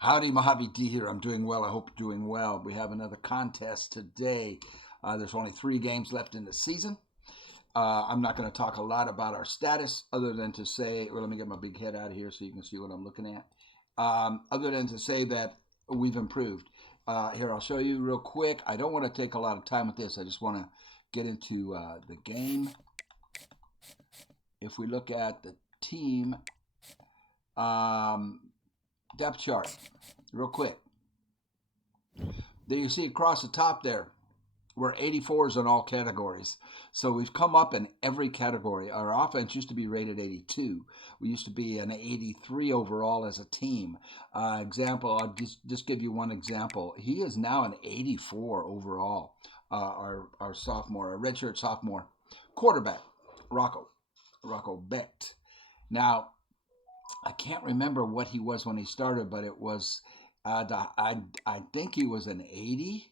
Howdy, Mojave D here. I'm doing well. I hope you're doing well. We have another contest today. There's only 3 games left in the season. I'm not going to talk a lot about our status other than to say, well, let me get my big head out of here so you can see what I'm looking at. Other than to say that we've improved. Here, I'll show you real quick. I don't want to take a lot of time with this. I just want to get into the game. If we look at the team depth chart, real quick. There you see across the top there, we're 84s in all categories. So we've come up in every category. Our offense used to be rated 82. We used to be an 83 overall as a team. I'll just give you one example. He is now an 84 overall. Our sophomore, our redshirt sophomore quarterback, Rocco Becht. Now, I can't remember what he was when he started, but it was, I think he was an 80.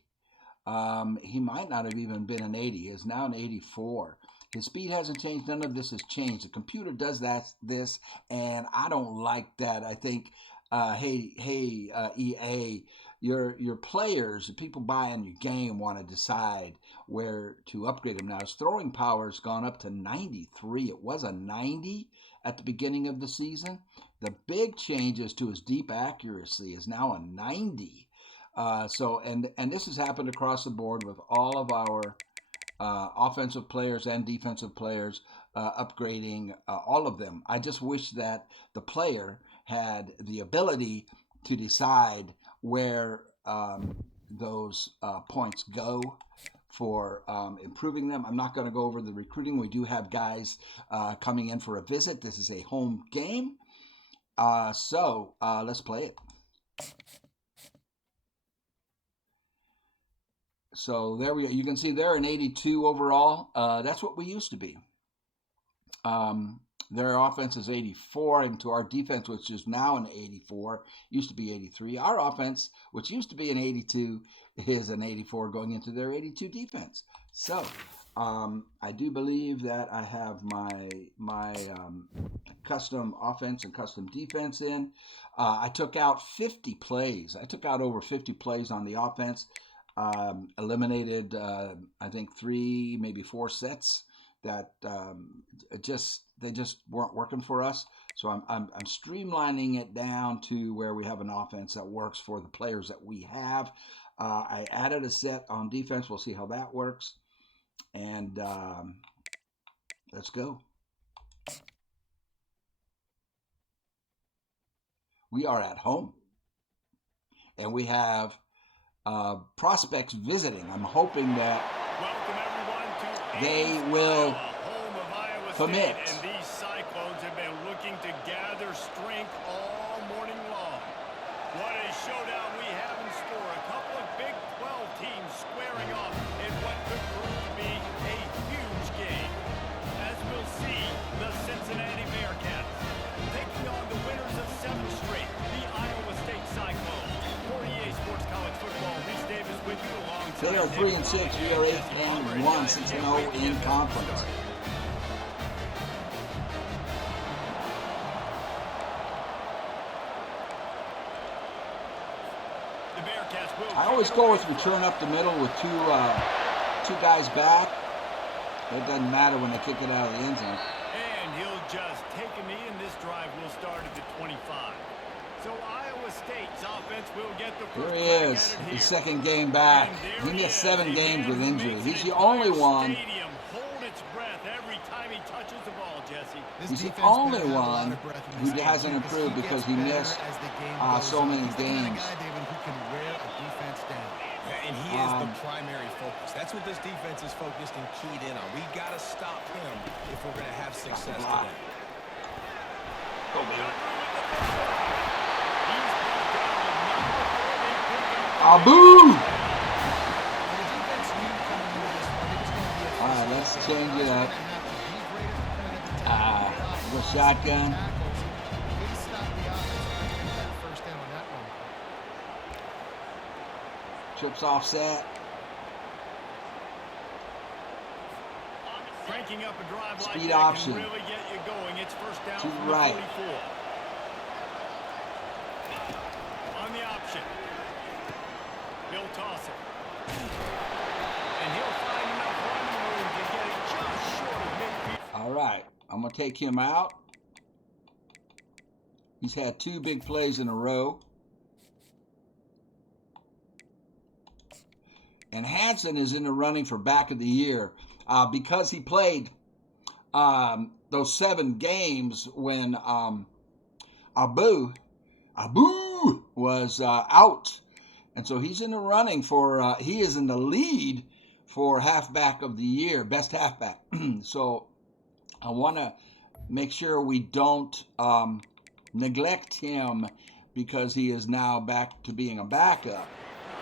He might not have even been an 80. He is now an 84. His speed hasn't changed. None of this has changed. The computer does this, and I don't like that. I think, EA, your players, the people buying your game, want to decide where to upgrade him. Now, his throwing power has gone up to 93. It was a 90 at the beginning of the season. The big changes to his deep accuracy is now a 90. And this has happened across the board with all of our offensive players and defensive players upgrading, all of them. I just wish that the player had the ability to decide where those points go for improving them. I'm not going to go over the recruiting. We do have guys coming in for a visit. This is a home game. So let's play it. So there we go. You can see they're an 82 overall. That's what we used to be. Their offense is 84, and to our defense, which is now an 84, used to be 83. Our offense, which used to be an 82, is an 84 going into their 82 defense. So I do believe that I have my custom offense and custom defense in. I took out 50 plays. I took out over 50 plays on the offense. Eliminated, I think 3, maybe 4 sets that they just weren't working for us. So I'm streamlining it down to where we have an offense that works for the players that we have. I added a set on defense. We'll see how that works. And let's go. We are at home, and we have prospects visiting. I'm hoping that they will commit. And these Cyclones have been looking to gather strength all morning long. What a showdown we have in store. A couple of Big 12 teams squaring off in what could prove to be a huge game. As we'll see, the Cincinnati Bearcats taking on the winners of 7 straight, the Iowa State Cyclones. For EA Sports College Football, Reese Davis with you alongside. They are 3-6. We are 8-1. 6-0 in conference. I always go with return up the middle with two guys back. It doesn't matter when they kick it out of the end zone. And he'll just take a knee, and this drive will start at the 25. So Iowa State's offense will get the first. Here he is, his second game back. He missed 7 games with injury. He's the only one. Hold its breath every time he touches the ball, Jesse. He's the only one who hasn't improved because he missed so many games. And he is the primary focus. That's what this defense is focused and keyed in on. We got to stop him if we're going to have success today. Abu! All right, let's change it up. The shotgun. Trips offset. Cranking up a drive Speed like that option. can really get you going. It's first down To from the right. the 44. On the He'll toss it. And he'll find enough running room to get it just short of midfield. All right, I'm going to take him out. He's had 2 big plays in a row. And Hansen is in the running for back of the year because he played those 7 games when Abu was out. And so he's in the running for, he is in the lead for halfback of the year, best halfback. So I want to make sure we don't neglect him because he is now back to being a backup.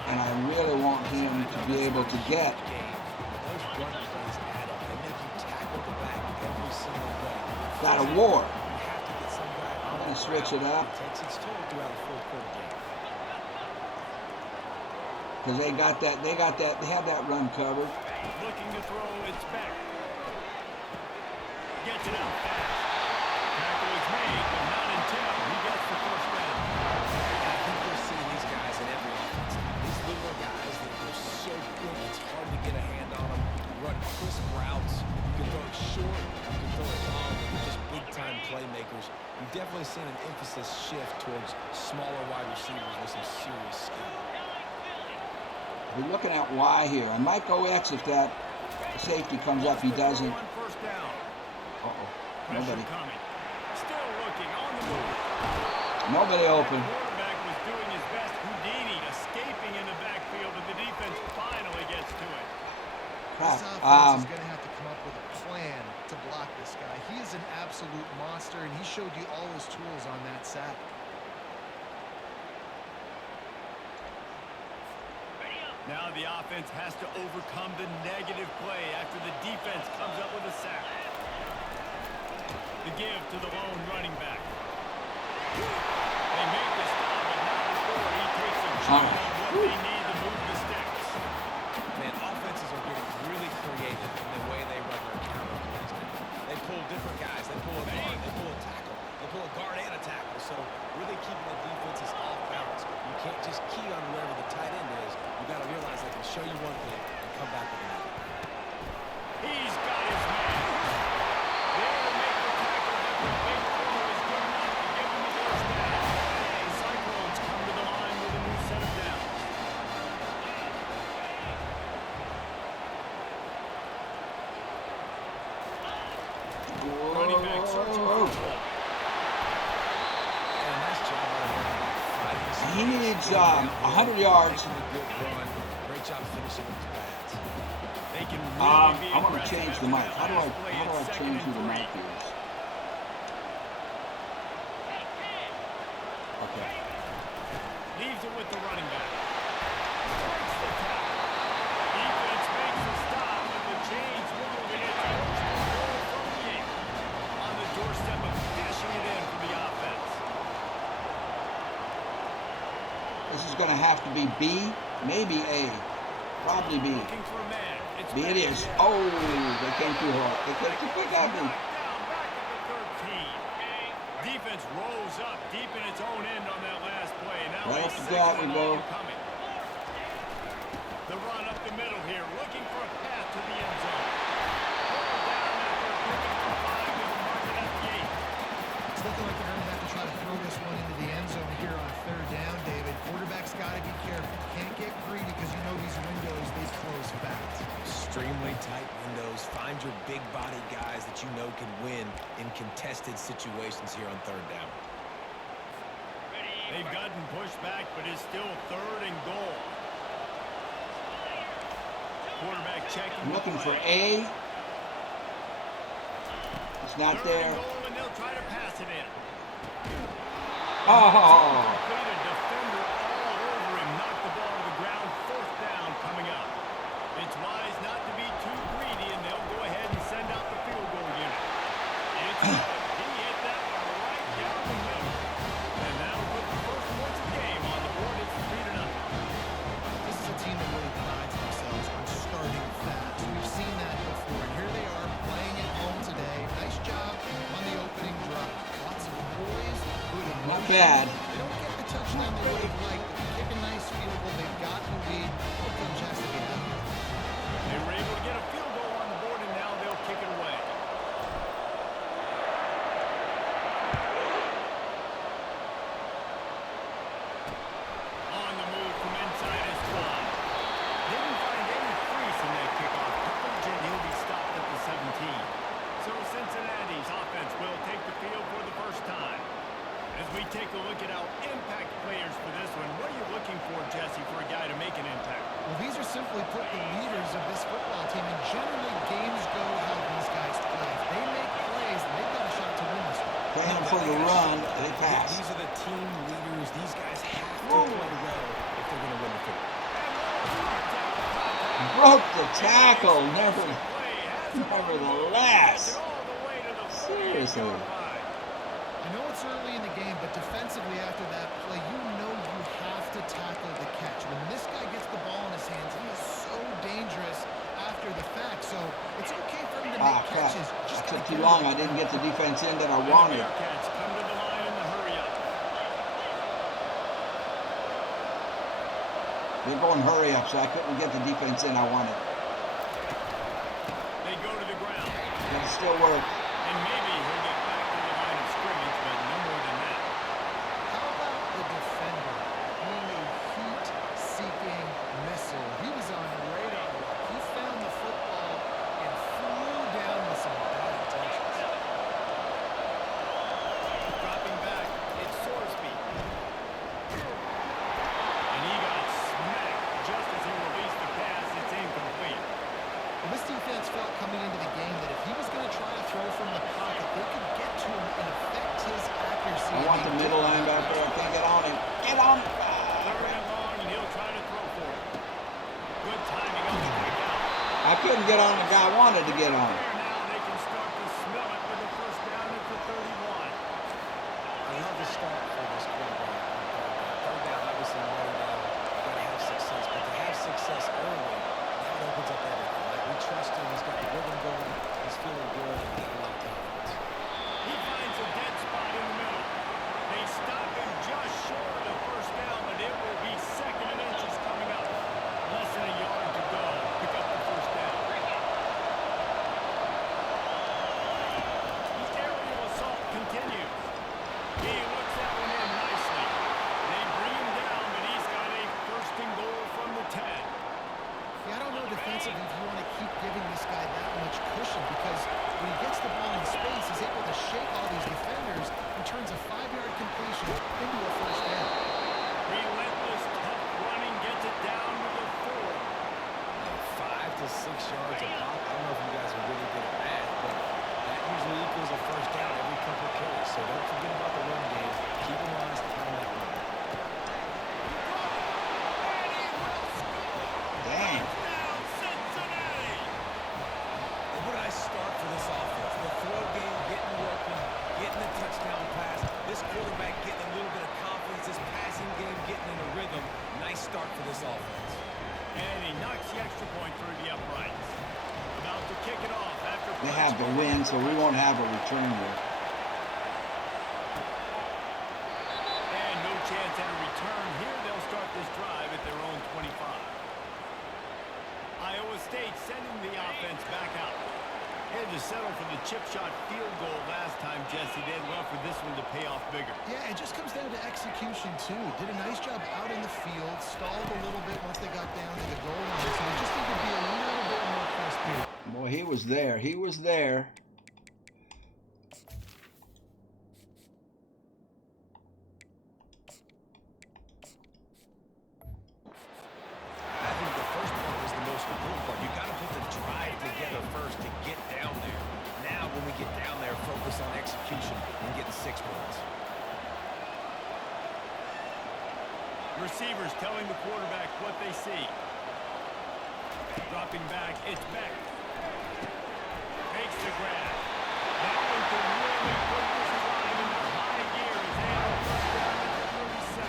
And I really want him to be able to get. Got a war. I'm going to switch it up. Because they had that run covered. Looking to throw, it's back. Gets it out fast. Tackle is made, but not until he gets the first down. I think we're seeing these guys in every offense. These little guys that are so quick, it's hard to get a hand on them. Run crisp routes. You can throw it short, you can throw it long. They're just big-time playmakers. You've definitely seen an emphasis shift towards smaller wide receivers with some serious skill. We're looking at Y here. I might go X if that safety comes up. He doesn't. First down. Uh-oh. Pressure Nobody. coming. Still looking on the move. Nobody open. The quarterback was doing his best. Houdini escaping in the backfield, and the defense finally gets to it. This offense is going to have to come up with a plan to block this guy. He is an absolute monster, and he showed you all his tools on that sack. Now the offense has to overcome the negative play after the defense comes up with a sack. The give to the lone running back. They make the stop, but not before he takes a shot on what they need to move the sticks. Man, offenses are getting really creative in the way they run their counter plays. They pull different guys. They pull a guard. They pull a tackle. They pull a guard and a tackle. So really keeping the defenses off balance. You can't just key on wherever the tight end is. You got to realize they can show you one thing and come back with another. He's got his man. There to make the tackle, but the big throw is good enough to give him the first down. The Cyclones come to the line with a new set of downs. Running back searching for trouble. And nice job by him. He needs 100 yards. Making a good run. Great job finishing with his bats. They can really be I want to aggressive change the after mic. that How do last play I at second change who and the mic three. is? Okay. Leaves it with the running back. Breaks the tackle. Defense makes the stop, but the chains wiggle to get first and goal from the 8. On the doorstep of cashing it in for the offense. This is going to have to be B, maybe A. Probably B. Looking for a man. It's B it is. Oh, they came too hard. They came too quick at me. knocked down back at the 13. Defense rose up deep in its own end on that last play. Now Right a off the second bat we and go. long coming. The run up the middle here, looking for a path to the end zone. Ball down after a pickup for 5 with a market at the 8. It's looking like they're going to have to try to throw this one into the end zone here on third down, David. Quarterback's got to be careful. Can't get greedy because you know these windows, they close fast. Extremely tight windows. Find your big body guys that you know can win in contested situations here on third down. They've gotten pushed back, but it's still 3rd and goal. Quarterback checking. I'm looking the for play. A. It's not 3rd there. and goal, and they'll try to pass it in. Oh, Complete a defender all over him, knocked the ball to the ground. 4th down coming up. It's wise not to be too greedy, and they'll go ahead and send out the field goal unit. It's good. He hit that one right down the middle. And that'll put the first points of the game on the board. It's 3-0. This is a team that really prides themselves on starting fast. We've seen that before. And here they are playing at home today. Nice job on the opening drive. Lots of poise, good not emotion. bad. They don't get the touchdown they would have liked. They kick a nice field goal. They've got the lead. for the run. They pass. These are the team leaders. These guys have to play well if they're going to win the football. Broke the tackle, nevertheless. Seriously. I know it's early in the game, but defensively after that play, you know you have to tackle the catch. When this guy gets the ball in his hands, he is so dangerous after the fact. So it's okay for him to make catches. Just took too long. I didn't get the defense in that I wanted. They're going hurry up, so I couldn't get the defense in I wanted. They go to the ground. But it still worked. And maybe he'll get back to the line of scrimmage, but no more than that. How about the defender being a heat-seeking missile? He was on radar. He found the football and flew down with some bad intentions. Dropping back, it's Sorsby. And he got smacked just as he released the pass. It's incomplete. Well, this defense felt coming into the game that if he was going to try to throw from the pocket, they could get to him and affect his accuracy. I want the middle linebacker. I can't get on him. Get on him. Third and long, and he'll try to throw for it. Good timing on the kick out. I couldn't get on the guy I wanted to get on. Now they can start to smell it with a first down at the 31. I love the start for this quarterback. Third down, obviously, money down. Got to have success, but to have success early, that opens up everything. Like, we trust him. He's got the rhythm going. He's feeling good and getting a lot of confidence. He finds a dead spot in the middle. They stop him just short of the first down, but it will be second and inches coming up. Less than a yard to go. Pick up the first down. The aerial assault continues. He looks that one in nicely. They bring him down, but he's got a first and goal from the 10. Yeah, I don't know defensively if you want to keep giving this guy that much cushion because when he gets the ball in space, he's able to shake all these defenders and turns a 5-yard completion into a first down. Relentless, tough running gets it down to the 4. 5 to 6 yards a pop. I don't know if you guys are really good at math, but that usually equals a first down every couple of carries. So don't forget about the run game. Keep your eyes on that run. Dang. Down Cincinnati. And what did I start for this offense? The throw game getting working, getting the touchdown pass. This quarterback getting a little bit of confidence. This passing game getting in a rhythm. Nice start for this offense. And he knocks the extra point through the uprights. About to kick it off after They have the win, so we won't have a return here. And no chance at a return here. They'll start this drive at their own 25. Iowa State sending the offense back out. Had to settle for the chip shot field goal last time, Jesse. They had well for this one to pay off bigger. Yeah, it just comes down to execution, too. Did a nice job out in the field, stalled a little bit once they got down to the goal line. So they just need to be a little bit more crispy. Boy, he was there. He was there. I think the first part was the most important part. You got to put the drive together first to get down there. Now, when we get down there, focus on execution and getting 6 points. Receivers telling the quarterback what they see. Dropping back, it's Beck. Makes the grab. That one could really put this drive into high gear as they have a first down at the 37.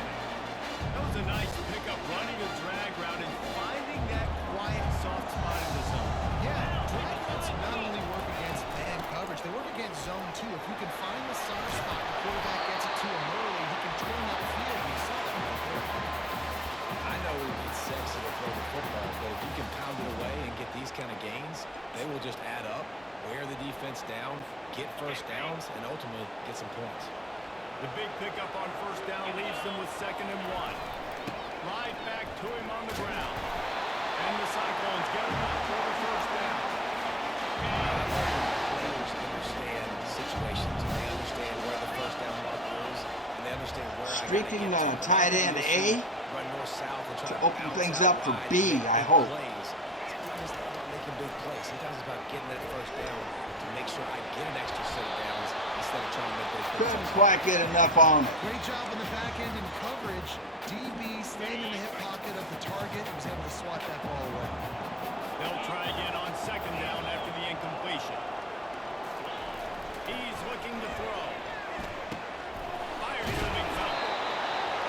That was a nice pickup, running a drag route and finding that quiet, soft spot in the zone. Yeah, drag routes not only work against man coverage, they work against zone, too. If you can find the soft spot, the quarterback gets it to him early, he can turn that field. We saw that in the third quarter. I know it's sexy to throw the football, but if you can pound it away and get these kind of gains, they will just add up, wear the defense down, get first downs, and ultimately get some points. The big pickup on first down leaves them with 2nd and 1. Right back to him on the ground. And the Cyclones get him up for the first down. Players understand situations, and they understand where the first down marker is, and they understand where Streaking tight end A run north south and try to to open bounce things out up for wide B, and make I big hope. plays. Sometimes it's not about making big plays. Sometimes it's about getting that first down to make sure I get an extra set of downs instead instead of trying to make those things Couldn't quite get enough on it. Great job on the back end in coverage. DB staying in the hip pocket of the target, was able to swat that ball away. They'll try again on second down after the incompletion. He's looking to throw. Fires the big fella.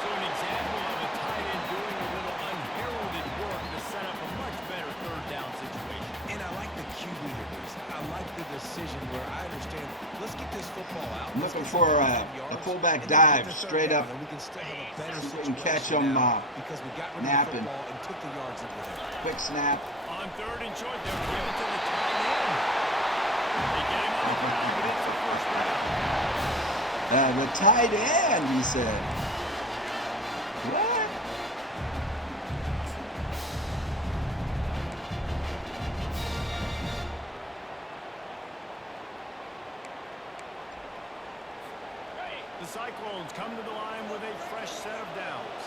So an example of a tight end doing a little unheralded work to set up a much better third down situation. And I like the QB here, Bruce. I like the decision where I understand, let's get this football out. I'm looking for a fullback dive straight up. And we can still have a better See if we can catch situation him now because we got rid of the napping. football and took the yards over there. Quick snap. On third and short, they'll give it to the tight end. They get him on the ground, but it's a first down. The tight end, he said. What? The Cyclones come to the line with a fresh set of downs.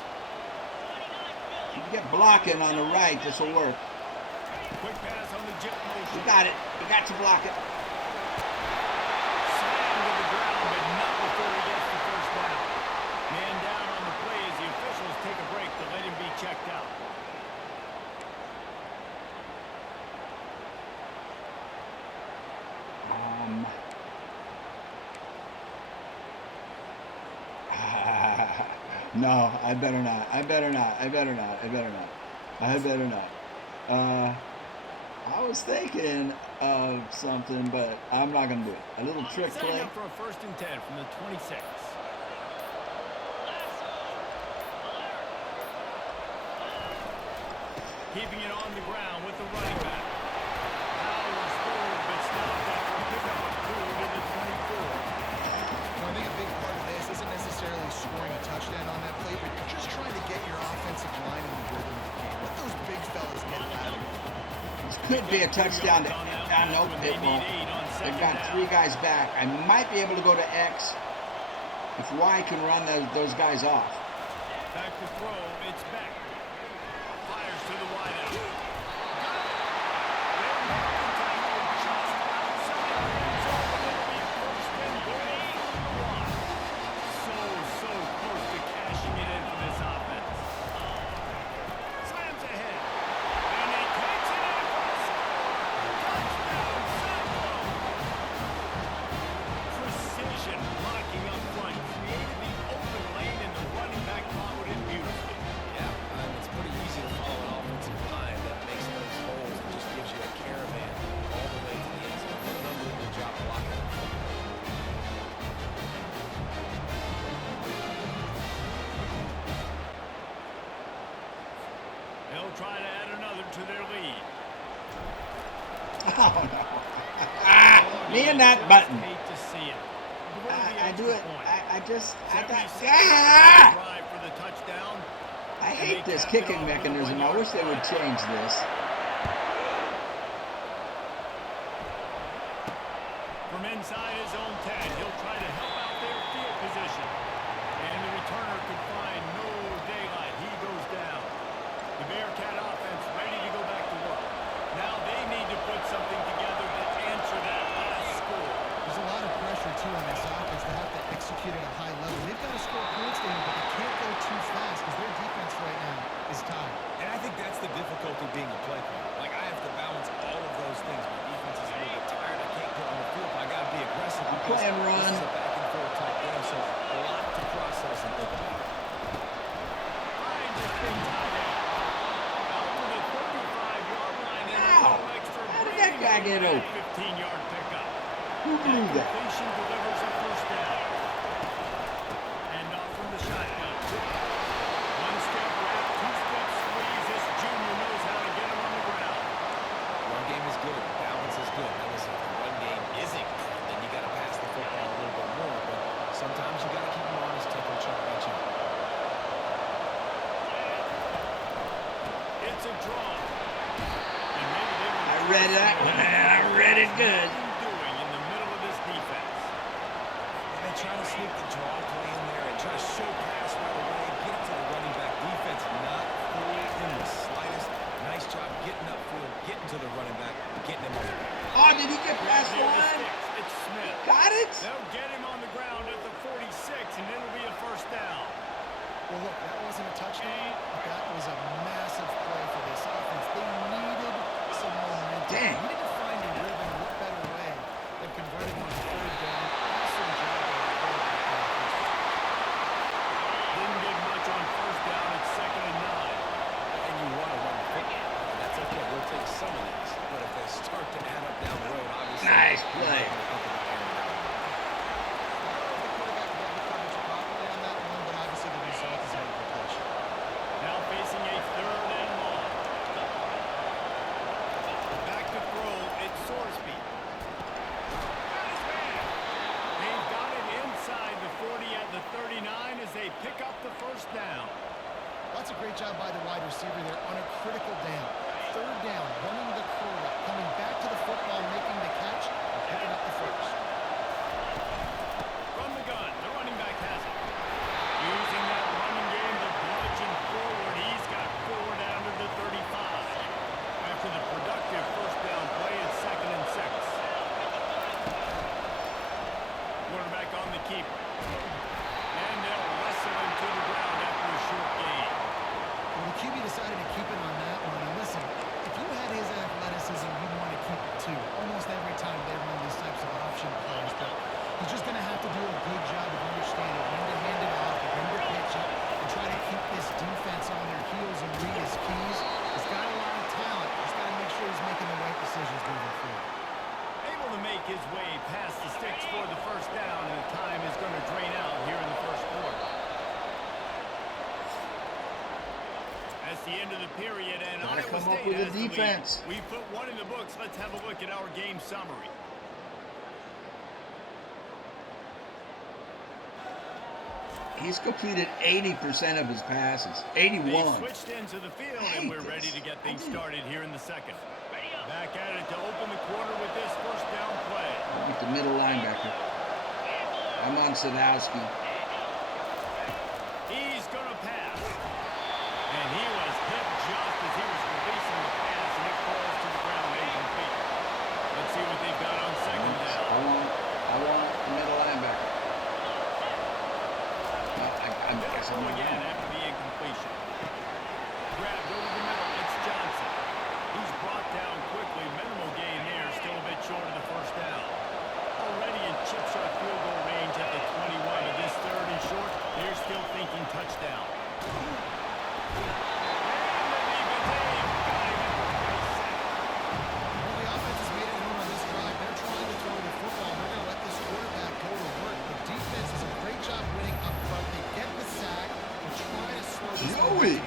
You can get blocking on the right. This will work. Quick pass on the jet motion. You got it. You got to block it. Slammed to the ground, but not before he gets the first down. Man down on the play as the officials take a break to let him be checked out. No, I better not. I better not. I better not. I better not. I better not. I was thinking of something, but I'm not going to do it. A little trick Setting play. up for a 1st and 10 from the 26. Keeping it on the ground with the running back. Powers forward, but stopped after a pickup of 2 to the 24. I think a big part of this isn't necessarily scoring a touchdown on that play, but you're just trying to get your offensive line in the rhythm of the game. Let those big fellas get out of it. This could be a touchdown. Nope, it won't. They've got 3 guys back. I might be able to go to X if Y can run those guys off. Back to throw, it's back. Fires to the wideout. So close to cashing it in for this offense. Slams ahead. And he takes it in for a score. Touchdown, Cyclone. Precision blocking up front created the open lane, and the running back followed it beautifully. Yeah, it's pretty easy to follow an offensive line that makes those holes and just gives you a caravan all the way to the end zone. What an unbelievable job blocking up front. They'll try to add another to their lead. Oh, no. Me and that button. Hate to see it. I do it. I Drive for the touchdown. I hate this kicking mechanism. I wish they would change this. From inside his own 10, he'll try to help out their field position. And the returner could find no daylight. He goes down. The Bearcat offense ready to go back to work. Now they need to put something together to answer that last score. There's a lot of pressure, too, on this offense to have to execute at a high level. They've got to score points there, but they can't go too fast because their defense right now is tired. And I think that's the difficulty being a play caller. Like, I have to balance all of those things. My defense is a little bit tired. I can't get on the field, but I got to be aggressive because Play and run. this is a back-and-forth type game, so a lot to process and think about. Finds his big tight end. Out to the 35-yard line. And a Ow. little extra How did that guy get breathing open? 15-yard pickup. Who blew that? Completion delivers a first down. And off from the shotgun. One step right, 2-step squeeze. This junior knows how to get him on the ground. Run game is good. Balance is good. Now listen, if the run game isn't good, then you got to pass the football a little bit more. But sometimes you got to keep them honest, take them chunk by chunk. It's a draw. And maybe they were I read that one. I read it good. doing in the middle of this defense. And they try to sneak the draw play in there and try to show pass right away, get it to the running back. Defense not fooled in the slightest. Nice job getting upfield, getting to the running back, getting him on the ground. Oh, did he get past the Near the line? sticks, it's Smith. Got it? They'll get him on wasn't a touchdown, but that was a massive play for this offense. They needed some momentum. Dang. They needed to find a rhythm. What better way than converting on third down? Awesome job by the quarterback. Didn't get much on first down. It's 2nd and 9. And you want to run the football. And that's okay. We'll take some of these. But if they start to add up down the road, obviously. Nice play. Now facing a 3rd and long. Back to throw. It's Sorsby. They've got it inside the 40 at the 39 as they pick up the first down. That's a great job by the wide receiver there on a critical down. 3rd down, running the quarterback, coming back to the football, making the catch, and picking up the first. From the gun, the running back has it. Using that running game to bludgeon forward. He's got 4 down to the 35. After the productive first down play, it's 2nd and 6. Quarterback on the keeper. And they'll wrestle him to the ground after a short gain. Well, the QB decided to keep it on that one. And listen, if you had his athleticism, you'd want to keep it too. Almost every time they run these types of option plays. But he's just going to have to do a good job of understanding when to hand it off, when to pitch it, and try to keep this defense on their heels and read his keys. He's got a lot of talent. He's got to make sure he's making the right decisions moving forward. Able to make his way past the sticks for the first down, and the time is going to drain out here in the first quarter. That's the end of the period, and Gotta Iowa come up State with a has the lead. defense. We put one in the books. Let's have a look at our game summary. He's completed 80% of his passes. They 81. switched into the field, and we're ready to get things started here in the second. Back at it to open the quarter with this first down play. With the middle linebacker. I'm on Sadowski. He's going to pass. And he was hit just as he was releasing the pass, and it falls to the ground incomplete. Let's see what they've got on second down. I want the middle linebacker. I guess I'm They'll go again wrong. after the incompletion. Grabbed over the middle. It's Johnson. He's brought down quickly. Minimal gain there. Still a bit short of the first down. Already in chip shot field goal range at the 21. Of this 3rd and short, they're still thinking touchdown. Well, the offense has made it known on this drive. They're trying to throw the football. They're going to let this quarterback go to work. The defense does a great job winning up front. They get the sack and try to slow this Joey.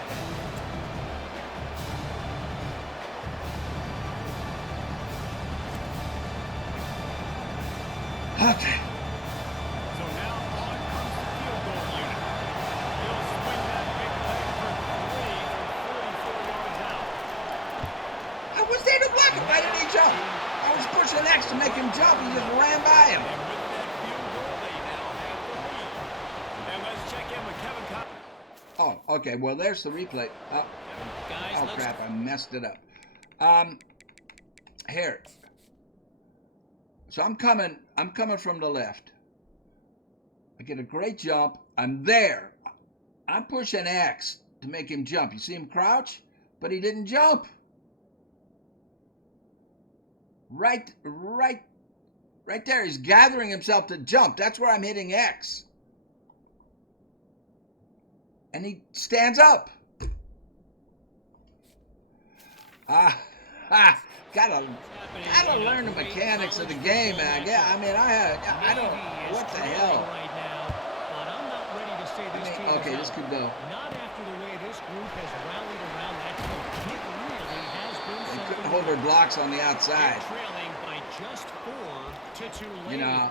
Okay. So now on comes the field goal unit. He'll swing that big leg for 3 from 44 yards out. I was there to block him. Why didn't he jump? I was pushing X to make him jump. He just ran by him. And with that field goal, they now have the lead. And let's check in with Kevin Cotton. Oh, okay. Well, there's the replay. Guys, Oh, crap. I messed it up. Here. So I'm coming from the left. I get a great jump. I'm there. I'm pushing X to make him jump. You see him crouch? But he didn't jump. Right there. He's gathering himself to jump. That's where I'm hitting X. And he stands up. Gotta learn the mechanics of the game, man. Yeah, I mean, I don't. What the hell? Okay, this could go. Not after the way this group has rallied around that coach. It really has been They something. couldn't hold their blocks on the outside. Trailing by just 4 to 2 You know,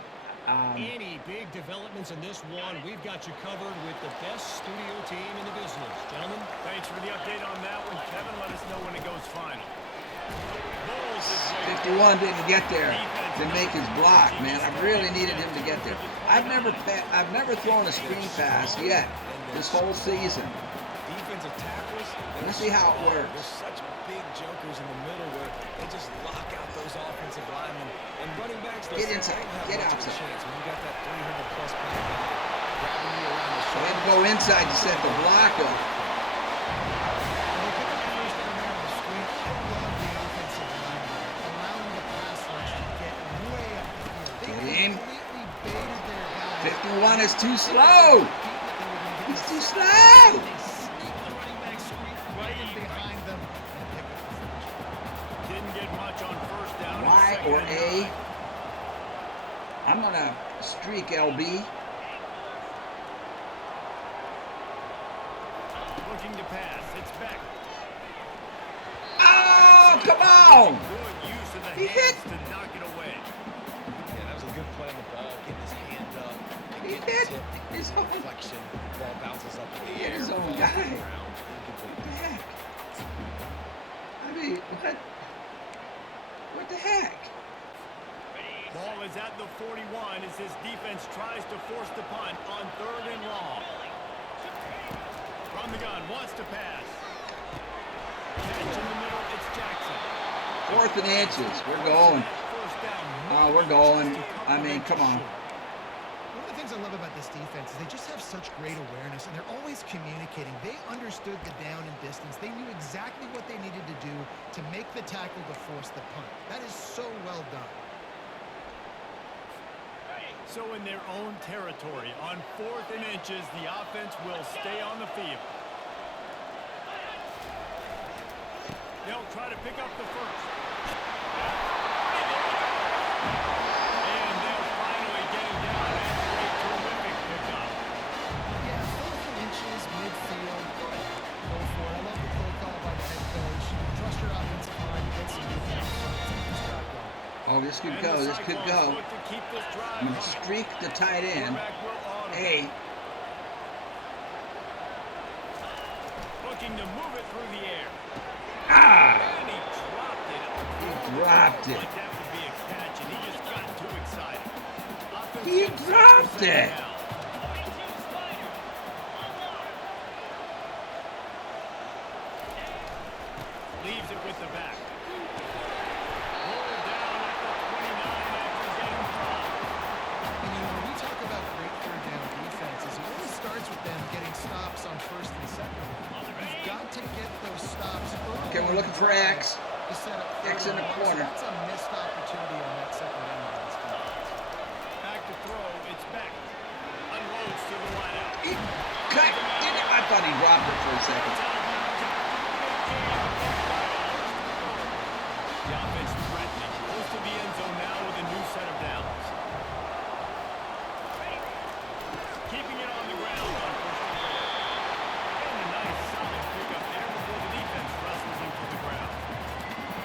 any big developments in this one, we've got you covered with the best studio team in the business. Gentlemen, Thanks for the update on that one, Kevin. Let us know when it goes final. Bulls is 51 didn't get there to make his block, man. I really needed him to get there. I've never thrown a screen pass yet this whole season. Defensive tackles. Let's see how it works. There's such big jokers in the middle where they just lock out those offensive linemen. And running backs, Get inside. Get much of a outside. chance when you got that 300-plus pound guy grabbing you around the So I shoulder. had to go inside to set the block up. on, it's too slow. He's too slow. They sneak the running back screen right in behind them and pick up the first. Didn't get much on first down. Y or Second A? and 9. I'm going to streak LB. Looking to pass. It's back. Oh, come on. Good use of the He hit. hands to knock it away. Yeah, that was a good play on the ball, getting his hand up, and He getting hit the tip, his the own- deflection, ball bounces up in the He hit air, his own falls to guy. the ground, incomplete. What the heck? I mean, what? What the heck? Ball is at the 41 as his defense tries to force the punt on 3rd and long. From the gun, wants to pass. Catch in the middle, it's Jackson. 4th and inches. We're going. First down. Oh, we're going. I mean, come on. One of the things I love about this defense is they just have such great awareness, and they're always communicating. They understood the down and distance. They knew exactly what they needed to do to make the tackle to force the punt. That is so well done. So in their own territory, on 4th and inches, the offense will stay on the field. They'll try to pick up the first. And they'll finally get him down after a terrific pickup. Yeah, 4th and inches, midfield. Go for it. I love the play call by the head coach. Trust your offensive line. Get some defense. Just got going. Oh, this could And go. the This could Cyclones go. look to keep this drive I'm going to coming. streak the tight end. Quarterback will audible. A. Looking to move it through the air. Ah! And he dropped it. He dropped it. Like that would be a catch, and he just got too excited. Offense He gets dropped second it. down. Leaves it with the back. Rolled down at the 29 after getting dropped. And when we talk about great third down defenses, it really starts with them getting stops on 1st and 2nd. You've got to get those stops early. Okay, we're looking for X. To set up X in the 3 and 1, corner. So that's a missed opportunity on that second down by this defense. Back to throw. It's back. Unloads to the wideout. He cut. I thought he dropped it for a second. The offense threatening. Close to the end zone now with a new set of downs. Keeping it on the ground on 1st and goal. And a nice solid pickup there before the defense wrestles him to the ground.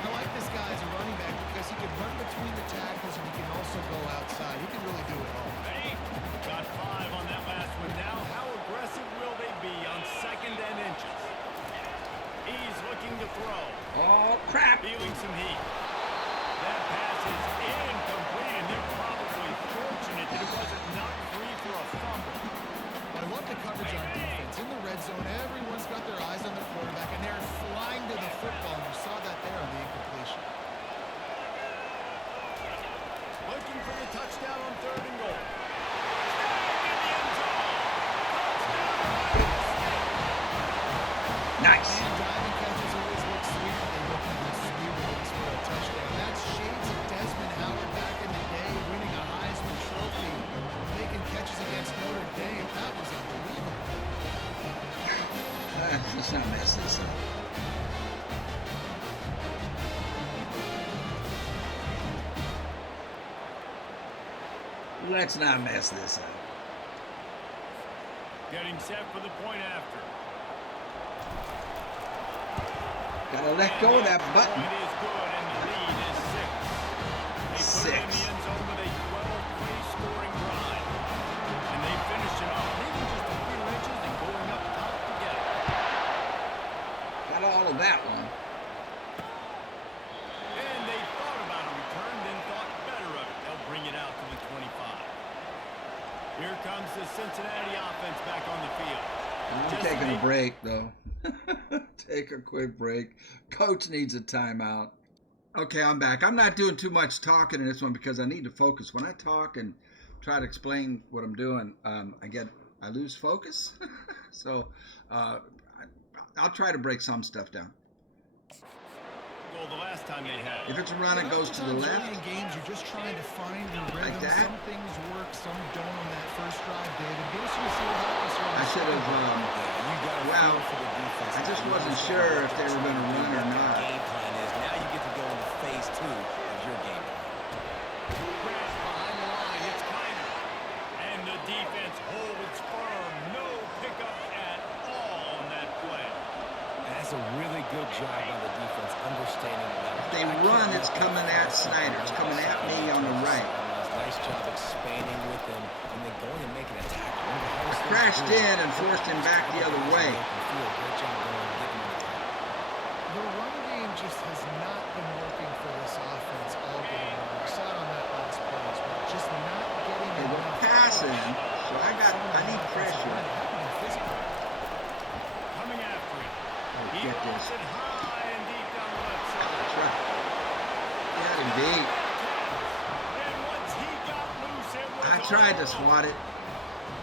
I like this guy as a running back because he can run between the tackles and he can also go outside. He can really do it all. Ready? Got 5 on that last one. Now, how aggressive will they be on 2nd and inches? He's looking to throw. Oh, crap. Feeling some heat. That pass is incomplete, and they're probably fortunate that it wasn't knocked free for a fumble. But I love the coverage on defense. In the red zone, everyone's got their eyes on the quarterback, and they're flying to the football. And you saw that there on the incompletion. Looking for the touchdown on 3rd and goal. Snagged in the end zone. Nice. And diving catches always look sweet, but they look like a sweet release for a touchdown. That's shades of Desmond Howard back in the day, winning a Heisman Trophy, making catches against Notre Dame. That was unbelievable. Let's not mess this up. Let's not mess this up. Getting set for the point after. Gotta let go of that button. Point is good, and the lead is 6. They put it in the end zone with a 12-play scoring drive. And they finish it off, leaving just a few inches and going up top to get it. Got all of that one. And they thought about a return, then thought better of it. They'll bring it out to the 25. Here comes the Cincinnati offense back on the field. I'm taking a break, though. Take a quick break. Coach needs a timeout. Okay, I'm back. I'm not doing too much talking in this one because I need to focus. When I talk and try to explain what I'm doing, I lose focus. So I'll try to break some stuff down. Goal the last time they had. If it's a run, it goes to the left. In games, you're just trying to find your rhythm. Like that? Some things work, some don't on that first drive, David. We'll see what happens here. I should have, well, I just wasn't sure if they were going to run or not. Game plan is now you get to go into phase 2 of your game plan. Behind the line, it's Kiner. And the defense holds firm. No pickup at all on that play. That's a really good job by the defense understanding that. If they run, it's coming at Snyder. It's coming at me on the right. Nice job expanding with him and then going and making a tackle. I crashed in and forced him back the other way. The run game just has not been working for this offense all game long. We saw it on that last play as well. Just not getting They were enough. passing, so I need pressure. Coming after it. He Get this. wants it high and deep down the left side. That's right. He had him beat. And once he got loose, it was I tried to all swat it,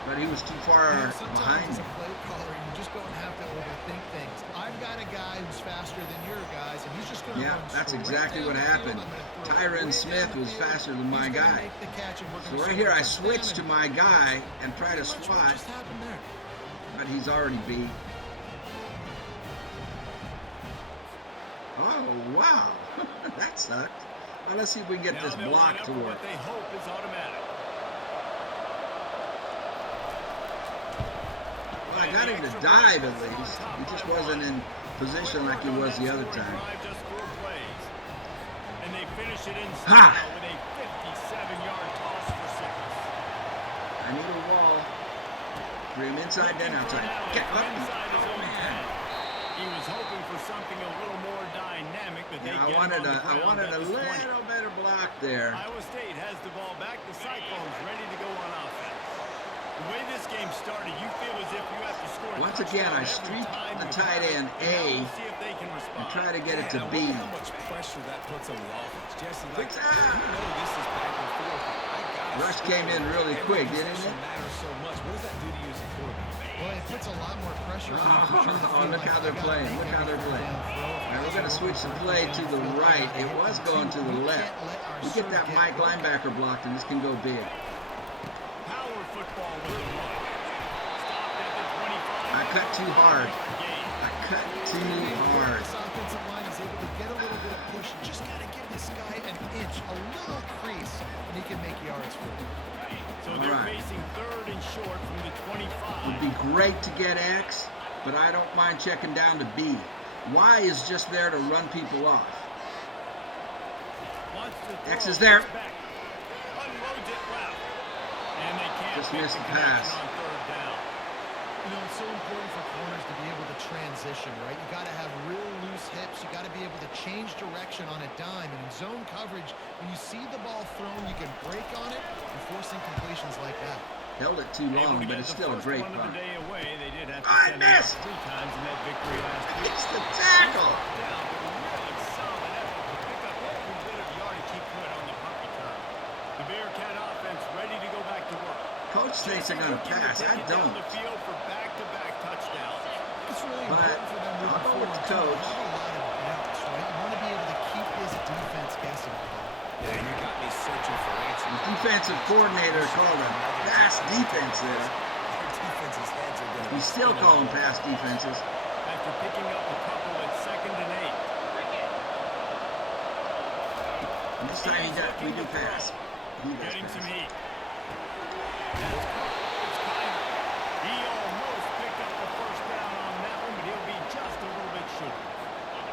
but he was too far Sometimes behind as me. a play caller, you just don't have to overthink things. I've got a guy who's faster than your guys, and he's just going to Yeah, run that's straight exactly down what the happened. field. I'm gonna throw it Tyron way Smith down the was field. faster than my He's gonna guy. make the catch, and we're So gonna right see here, what I comes switched to down. my guy and tried to Pretty much what swat, just happened there. but he's already beat. Oh, wow. That sucked. Well, let's see if we can get Now this they'll line block up to for work. what they hope is automatic. Well, I got him to dive at least. He just wasn't in position like he was the other time. Just 4 plays. And they finish it in Ha! style with a 57-yard toss for 6. I need a wall. Bring him inside, then outside. Get up. Inside his Oh, own man. 10. He was hoping for something a little more dynamic, but they Yeah, get him on the I ground wanted at a the 20. little better block there. Iowa State has the ball back. The Cyclones ready to go on offense. The way this game started, you feel as if you have to score a Once again, I touchdown every streaked time the you tight have it. end And now A we'll see if they can and respond. try to get it to I B. wonder how much pressure that puts on the offense. Jesse, like, Fix you that. know this is back and forth. I gotta Rush score. came in really Every quick, didn't possession it? matters so much. What does that do to you as a quarterback? Well, it puts a lot more pressure on you. Oh, look how they're playing. Look how they're playing. Now we're going to switch the play to the right. It was going to the left. We get that Mike linebacker blocked, and this can go big. Power football with the run. Stopped at the 25. I cut too hard. Gain. I cut too hard. This offensive line is able to get a little bit of push. Just got to give this guy an inch, a little crease, and he can make yards for you. So All they're right. facing 3rd and short from the 25. Would be great to get X, but I don't mind checking down to B. Y is just there to run people off. Wants to X throw, is there. gets back. Unloads it left. And they can't Just make missed the the connection pass. on 3rd down. You know, it's so important for corners to be able to transition, right? You got to have real loose hips. You got to be able to change direction on a dime. And in zone coverage, when you see the ball thrown, you can break on it and force incompletions like that. Held it too Able long, to but get it's the still a first great one of punt. the day away. They did have to I send it out missed! 3 times in that victory last week. It's the tackle. Down, but a really solid effort to pick up every bit of yardage he could on the punt return. The Bearcat offense ready to go back to work. Coach thinks they're going to Looking pass. take I it down don't. the field for back-to-back touchdowns. It's really But important for them I'll go with the forward, too. coach. They have a lot of depth, right? You want to be able to keep this defense guessing. Yeah, you got me searching for answers. The defensive coordinator called a pass defense there. Their defense's heads are going to We still call them pass defenses. After picking up a couple at 2nd and 8. And this time we do pass. He does Getting some pass. heat. That's caught. It's Kiner. He almost picked up the first down on that one, but he'll be just a little bit short.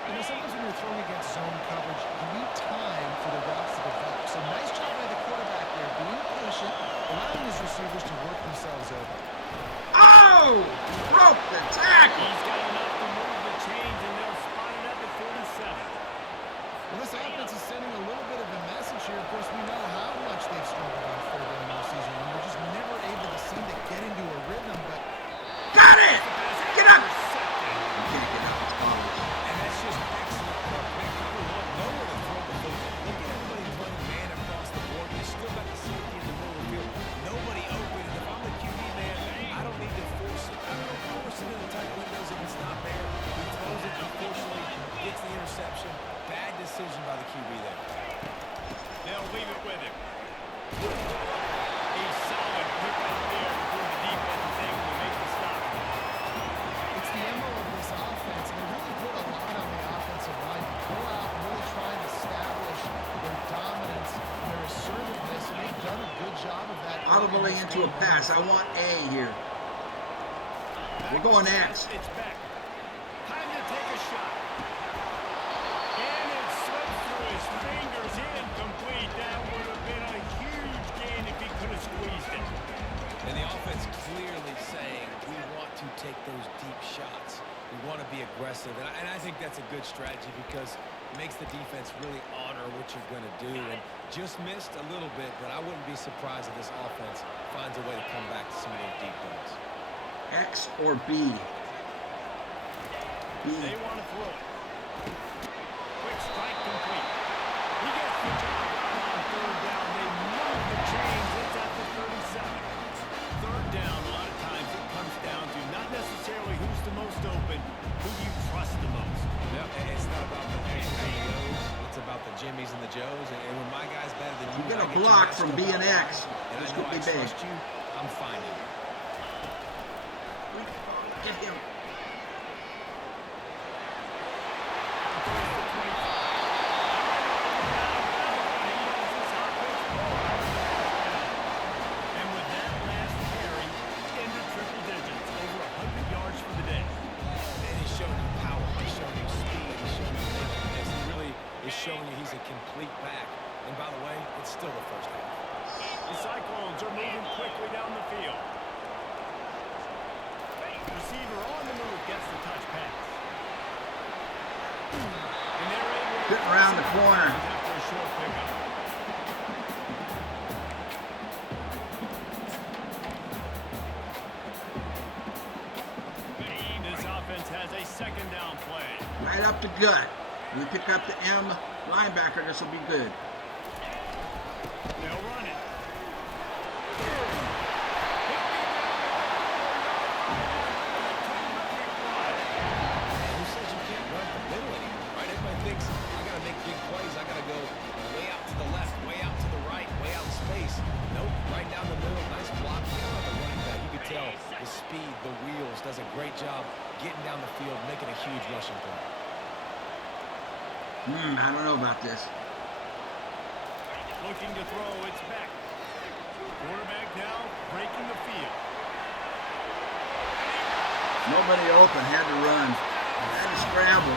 You know, sometimes when you're throwing against zone coverage, you need time for the routes to develop. So nice job by the quarterback there, being patient, allowing his receivers to work themselves over. Oh! Broke the tackle. He's got enough to move the chains, and they'll spot it up at 47. Well, this offense is sending a little bit of a message here. Of course, we know how much they've struggled on 4th down all season. And we're just never able to seem to get into a rhythm, but Got it! Get up! Intercepted. You can't get up. It's college. And that's just excellent work. Man, people want nowhere to throw the football. Look at everybody playing man across the board. You still got the safety in the middle of the field. Nobody open. And if I'm the QB, man, I don't need to force it. I don't force it in the tight windows of the decision by the QB there. They'll leave it with him. He's solid. Quick out there before the defense is able to make the stop. It's the MO of this offense, and they really put a lot on the offensive line to go out and really try and establish their dominance, their assertiveness, and they've done a good job of that. Audibly into a pass. I want A here. We're going X. It's back. Time to take a shot. And it slipped through his fingers. Incomplete. That would have been a huge gain if he could have squeezed it. And the offense clearly saying, we want to take those deep shots. We want to be aggressive. And I think that's a good strategy because it makes the defense really honor what you're going to do. And just missed a little bit, but I wouldn't be surprised if this offense finds a way to come back to some of those deep ones. X or B? B. They want to throw it. Quick strike complete. He gets the job done on third down. They move the chains. It's at the 37. Third down, a lot of times it comes down to not necessarily who's the most open, who do you trust the most. Yep, and it's not about the X's and the O's. It's about the Jimmies and the Joes. And when my guy's better than you, You get I a you block matched from up B and out X. wide, and This I could know be I big. trust you, I'm finding you. Get him. And with that last carry, into triple digits, over 100 yards for the day. And he's showing you power. He's showing you speed. He's showing you nimbleness. He really is showing you he's a complete back. And by the way, it's still the first half. The Cyclones are moving quickly down the field. Receiver on the move gets the touch pass. And they're able to Getting around the corner. after a short pickup. This offense has a second down play. Right up the gut. We pick up the M linebacker. This will be good. They'll run it. Who says you can't run the middle anymore, right? Everybody thinks, I got to make big plays. I got to go way out to the left, way out to the right, way out in space. Nope, right down the middle. Nice block. Out the running back. You can tell the speed, the wheels, does a great job getting down the field, making a huge rushing play. I don't know about this. Looking to throw, it's back. Quarterback now breaking the field. Nobody open. Had to run. Had to scramble.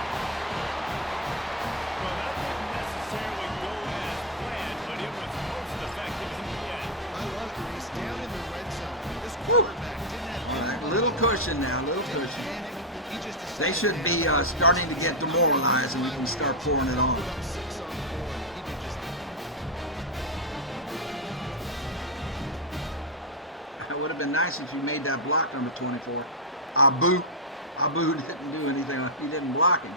Well, that didn't necessarily go as planned, but it was most effective in the end. I love it, Reese. Down in the red zone. This quarterback didn't have All right, anybody little open. cushion now. Little Didn't cushion. panic. He just They should be starting to get demoralized, and we can start pouring it on. put up 6 on the board. He did just It would have been nice if you made that block number 24. Abu didn't do anything. He didn't block him.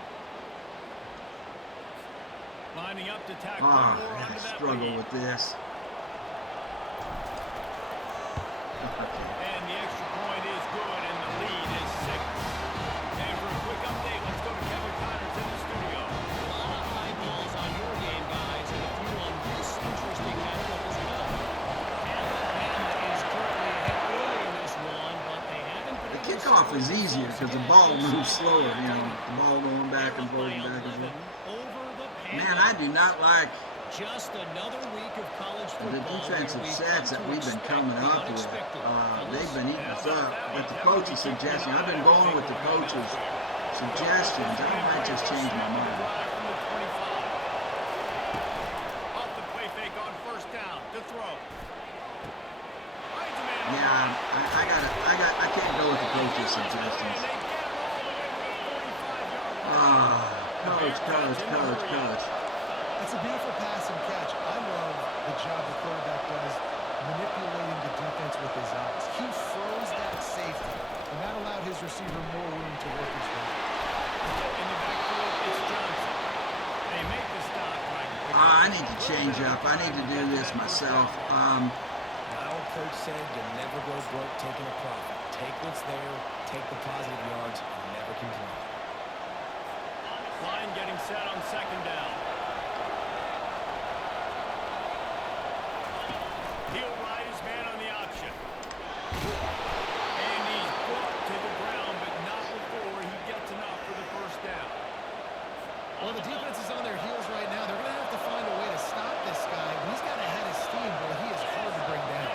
Lining up to tackle Oh, more I onto that struggle lead. with this. And the extra point is good, and the lead is 6. And for a quick update, let's go to Kevin Connors in the studio. A lot of high balls on your game, guys, and a few on this interesting matchup as well. Alabama is currently ahead early in this one, but they haven't been The able to kickoff is secure easier results because the again. ball moves slower. You know, the ball going back and forth and back and forth. Man, I do not like Just another week of college the football. defensive where we've sets come that to we've been expect coming the up with. unexpected. They've been eating us up. But the coach's suggestion, I've been going with the coach's suggestions. I might just change my mind. Off the play fake on first down to throw. Finds a man. Yeah, I can't go with the coach's suggestions. Coach. It's a beautiful pass and catch. I love the job the quarterback does manipulating the defense with his eyes. He froze that safety, and that allowed his receiver more room to work his way. In the backfield, it's Johnson. They make the stop right. I need to change up. I need to do this myself. My old coach said you'll never go broke taking a profit. Take what's there, take the positive yards, and never complain. Line getting set on second down. Well, the defense is on their heels right now. They're going to have to find a way to stop this guy. He's got a head of steam, but he is hard to bring down.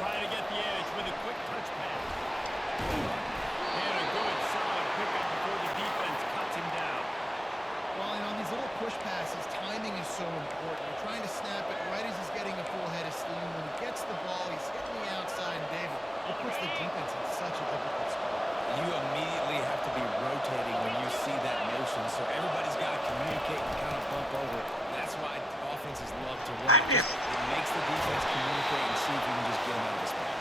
Trying to get the edge with a quick touch pass. And a good, solid pickup before the defense cuts him down. Well, and on these little push passes, timing is so important. You're trying to snap it right as he's getting a full head of steam. When he gets the ball, he's hitting the outside, and David, it puts the defense in such a difficult spot. You immediately have to be rotating when you see that motion, so everybody's got to communicate and kind of bump over. That's why offenses love to run. It makes the defense communicate and see if you can just get him out of the spot.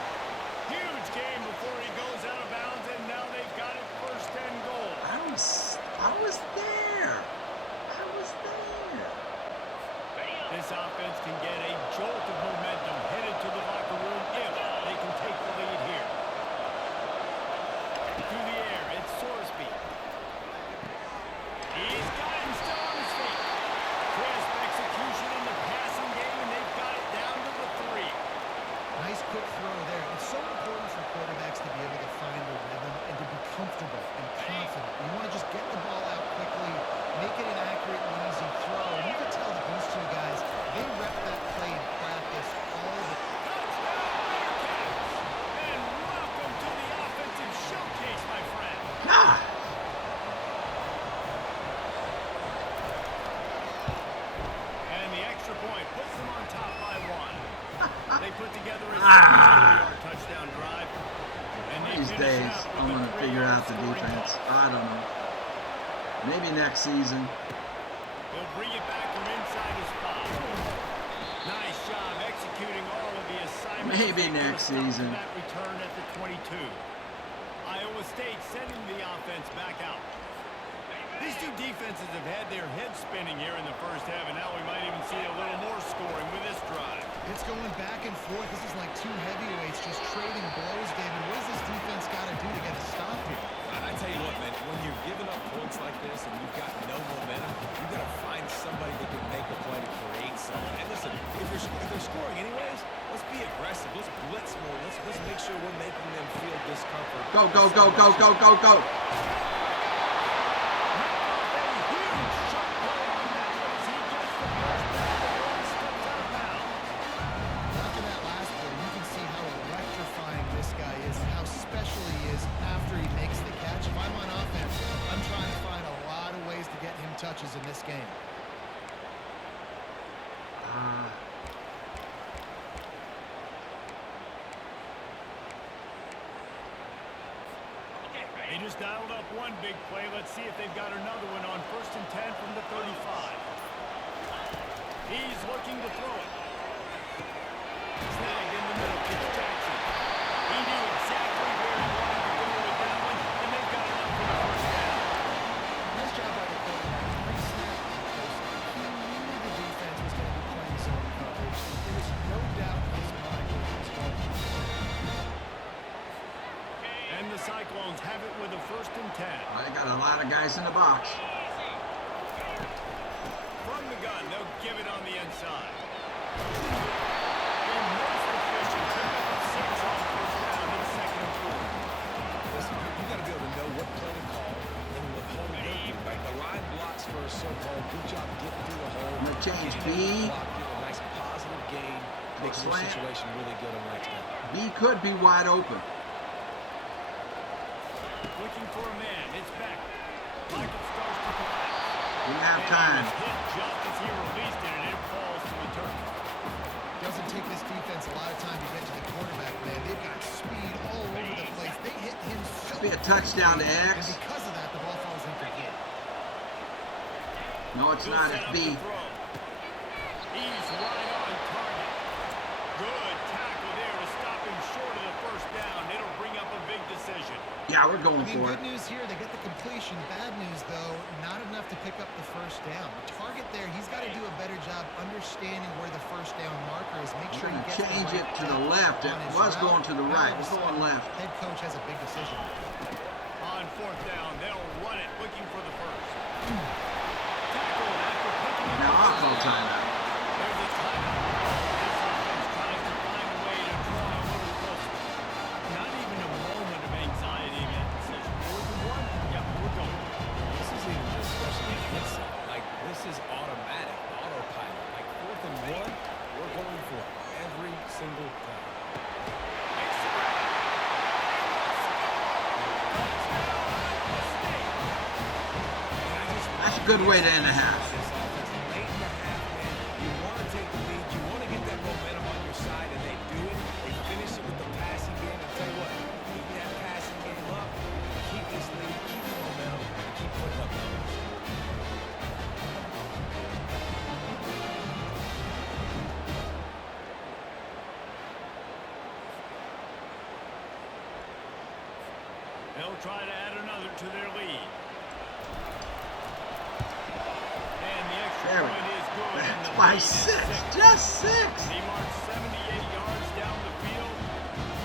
Huge game before he goes out of bounds, and now they've got it first and goal. I was there. This offense can get a jolt of momentum headed to the locker room if they can take the lead here. Through the air, it's Sorsby. He's got him still on his feet. Crisp execution in the passing game, and they've got it down to the 3. Nice quick throw there. It's so important for quarterbacks to be able to find the rhythm and to be comfortable and confident. You want to just get the ball out quickly, make it an accurate and easy throw. And you can tell that these two guys, they rep that play in practice all the And welcome to the offensive showcase, my friend. Ah! And the extra point puts them on top by 1. They put together a 60-yard touchdown drive. And they These finish days, out with I'm a going to figure out the 3-yard scoring defense. drive. I don't know. Maybe next season. He'll bring it back from inside his spot. Nice job executing all of the assignments. Maybe They next could've stopped season. That return at the 22. Iowa State sending the offense back out. These two defenses have had their heads spinning here in the first half, and now we might even see a little more scoring with this drive. It's going back and forth. This is like two heavyweights just trading blows, David. What does this defense got to do to get a stop here? I tell you what, man, when you're giving up points like this and you've got no momentum, you've got to find somebody that can make a play to create something. And listen, if they're scoring anyways, let's be aggressive. Let's blitz more. Let's make sure we're making them feel discomfort. Go, go, go, go, go, go, go. After that last play, you can see how electrifying this guy is and how special he is after he makes the catch. If I'm on offense, I'm trying to find a lot of ways to get him touches in this game. They just dialed up one big play. Let's see if they've got another one on 1st and 10 from the 35. He's looking to throw it. Snag in the middle. It's Jackson. He knew exactly where he wanted to go with that one, and they've got enough for the first down. Nice job by the quarterback. Great snap. He knew the defense was going to be playing zone coverage. There was no doubt in his mind where he was going. And the Cyclones have it with a 1st and 10. I got a lot of guys in the box. From the gun, they'll give it on the inside. And most efficient, pickup of 6 on 1st down and 2nd and 4. Listen, you got to be able to know what play to call and what hole to go through, right? The line blocks for a certain hole. Good job getting through the hole. I'm going to change getting B. it blocked, getting a nice positive gain, making your slant. situation really good on the next down. B could be wide open. Looking for a man. It's back. Pocket starts to collapse. Didn't have And time. it was hit just as he released it, and it falls to the turf. Doesn't take this defense a lot of time to get to the quarterback, man. They've got speed all over the place. They hit him so Be a touchdown to quickly, X. and because of that, the ball falls incomplete. No, it's He'll not. set It's up B. the throw. He's right on target. Good tackle there to stop him short of the first down. It'll bring up a big decision. Yeah, we're going I mean, for good it. news here, they get the completion. Bad news, though, not enough to pick up the first down. The target there, he's got to do a better job understanding where the first down marker is. Make We're sure he going to gets change the it right to the depth left. It on his was route. going to the Now right. all of a We're going sudden, left. Head coach has a big decision. On 4th down, they'll run it, looking for the first. Tackle after picking up Now the I'll first. call timeout. There's a timeout. This offense tries to find a way to draw a little closer. Not even a moment of anxiety in that decision. 4th and 1? Yep, we're going. This is good way to end the half. Late in the half, man, you want to take the lead, you want to get that momentum on your side, and they do it. They finish it with the passing game. I'll tell you what, keep that passing game up, keep this lead, keep the momentum, and keep putting up numbers. They'll try to add another to their lead. And the extra There we point go. is good. and That's the by lead is 6. Just 6. He marched 78 yards down the field,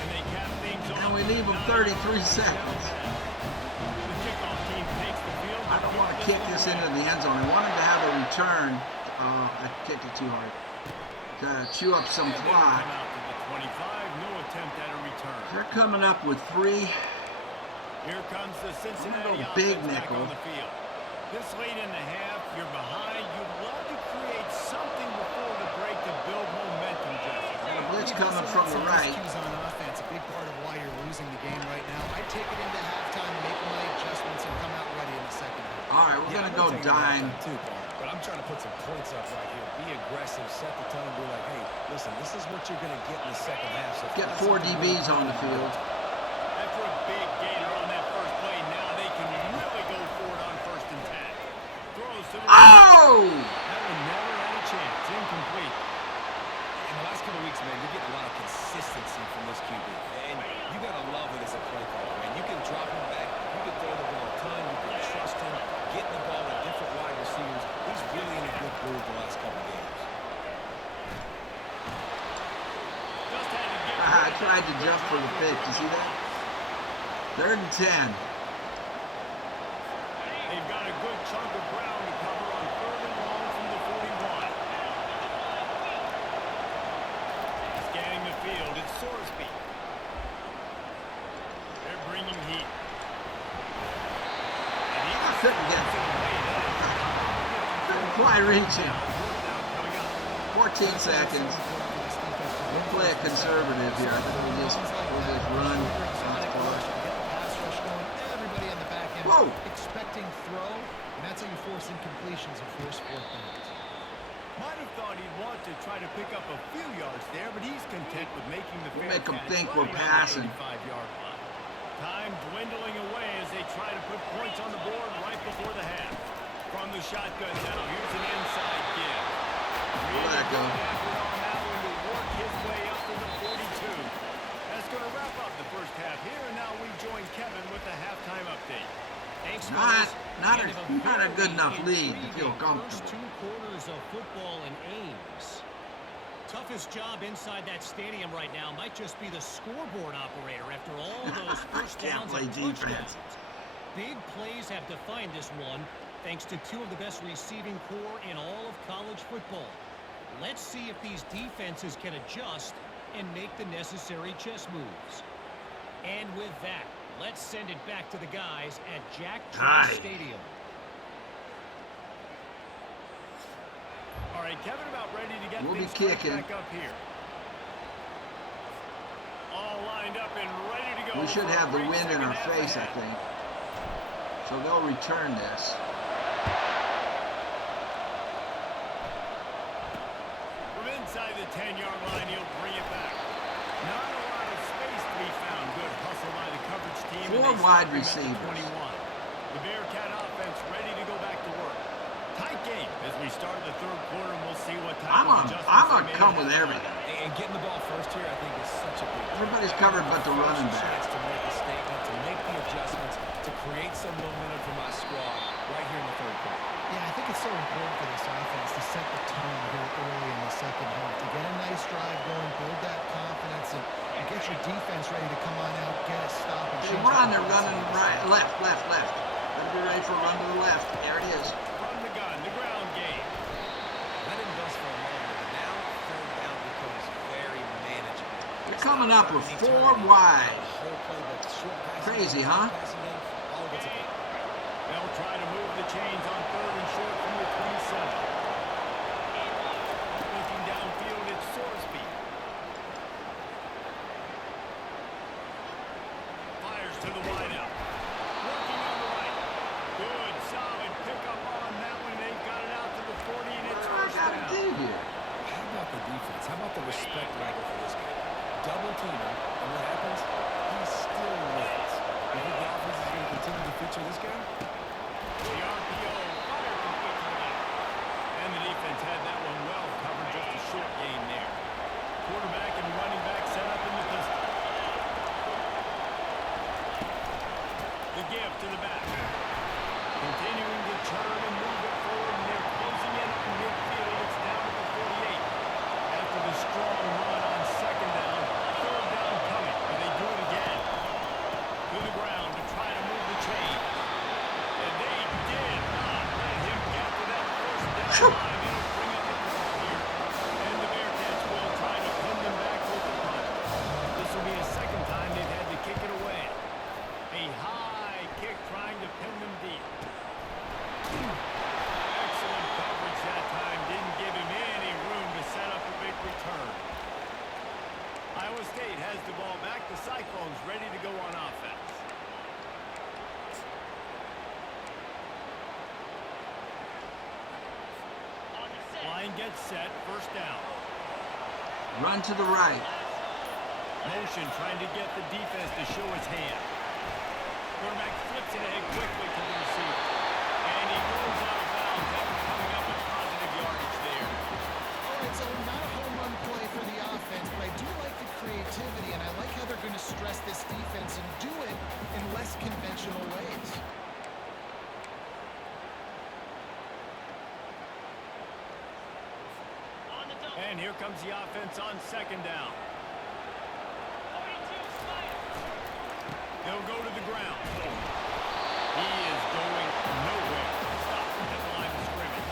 and they cap things off. And we leave them 33 seconds. The kickoff team takes the field. I don't want to kick this into the end zone. I want him to have a return. I kicked it too hard. To chew up some clock. Come out to the 25. No attempt at a return. They're coming up with 3. Here comes the Cincinnati little big offense back nickel. on the field. This late in the half, you're behind. You'd love to create something before the break to build momentum, Jesse. And a blitz You've coming also from had the some right. miscues on offense, a big part of why you're losing the game right now. I take it into halftime, make my adjustments, and come out ready in the second half. All right, we're going to go dime. Too, but I'm trying to put some points up right here. Be aggressive, set the tone, and be like, hey, listen, this is what you're going to get in the second half. So Get 4 DBs on the field. After a big gainer on that first play, now they can really go for it on 1st and 10. Throws to the Oh! That one never had a chance. Incomplete. In the last couple of weeks, man, you're getting a lot of consistency from this QB. And you got to love it as a play caller, man. You can drop him back. You can throw the ball a ton. You can trust him. Getting the ball to different wide receivers. He's really in a good groove the last couple of games. Just had to get I tried to jump for the pick. You see that? 3rd and 10. They've got a good chunk of ground to cover on 3rd and long from the 41. Scanning the field, it's Sorsby. They're bringing heat. And he I couldn't get it. Couldn't quite reach him. 14 seconds. We'll play it conservative here. I think we'll just run. Pass rush going, everybody in the back end Whoa. expecting throw, and that's how you force incompletions and force 4th downs. might have thought he'd want to try to pick up a few yards there, but he's content with making the fair Make 'em catch think right we're around the passing. 35-yard line. Time dwindling away as they try to put points on the board right before the half. From the shotgun now, here's an inside give. We'll let it go. Effort on that one to work his way up to the 42. That's going to wrap up the first half here, and now we join Kevin with the halftime update. Thanks, Not fellas. End of a good enough very lead to feel intriguing comfortable. First 2 quarters of football in Ames. Toughest job inside that stadium right now might just be the scoreboard operator after all those first Can't downs play and defense. touchdowns. Big plays have defined this one, thanks to 2 of the best receiving core in all of college football. Let's see if these defenses can adjust and make the necessary chess moves. And with that, let's send it back to the guys at Jack Aye. Trice Stadium. All right, Kevin, about ready to get We'll be things right kicking. back up here. All lined up and ready to go. We should for a have the great wind in second our half face, I ahead. think. So they'll return this. From inside the 10-yard line, he'll bring it back. Not a lot of space to be found. Good hustle by the coverage team. and 4 they wide stop him at the receivers. 21. The Bearcat offense ready to go back to work. Tight game as we start the 3rd quarter, and we'll see what type I'm of on adjustments they made come at with halftime. everything. And getting the ball first here, I think, is such a big deal. Everybody's covered but the running First back. chance to make a statement, to make the adjustments, to create some momentum for my squad right here in the 3rd quarter. Yeah, I think it's so important for this offense to set the tone here early in the second half, to get a nice drive going, build that confidence, and get your defense ready to come on out, get a stop, and They change run, the they're passing running game. right, left. Better be ready for a run to the left. There it is. From the gun, the ground game. Let him bust for a moment, but now 3rd down becomes very manageable. They're coming up with Any 4 turn, wide. the whole play, but the short passing Crazy, game, huh? passing game, all gets a play. They'll try to move the chains on 3rd and short from the 27. Looking downfield, it's Sorsby. Fires to the wideout. Working on the right. Good, solid pickup on that the back. Continuing to turn and move it forward, and they're closing in on midfield. It's down at the 48. After the strong run on second down, third down coming. And they do it again. To the ground to try to move the chain. And they did not let him get to that first down line. It'll bring up the ball here. And the Bearcats will try to pin them back with the punt. This will be a second time they've had to kick it away. A high kick trying to pin them deep. Excellent coverage that time. Didn't give him any room to set up a big return. Iowa State has the ball back. The Cyclones ready to go on offense. Line gets set. First down. Run to the right. Motion trying to get the defense to show his hand. Quarterback flips it ahead quickly to the receiver. And he goes out of bounds after coming up with positive yardage there. All right, so not a home run play for the offense, but I do like the creativity, and I like how they're going to stress this defense and do it in less conventional ways. And here comes the offense on second down. They'll go to the ground. He is going nowhere. Stop at the line of scrimmage.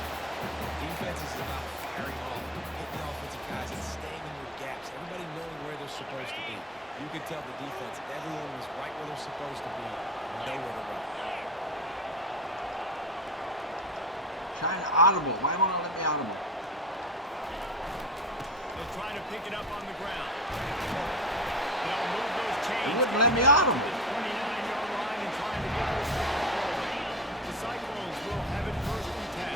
Defense is about firing off, hitting the offensive guys, and staying in your gaps. Everybody knowing where they're supposed to be. You could tell the defense, everyone was right where they're supposed to be, nowhere to run. Trying to audible. Why won't it let me audible? They'll try to pick it up on the ground. They'll move those chains. It wouldn't let me audible. The 29-yard line and trying to get this ball rolling. The Cyclones will have it first and 10.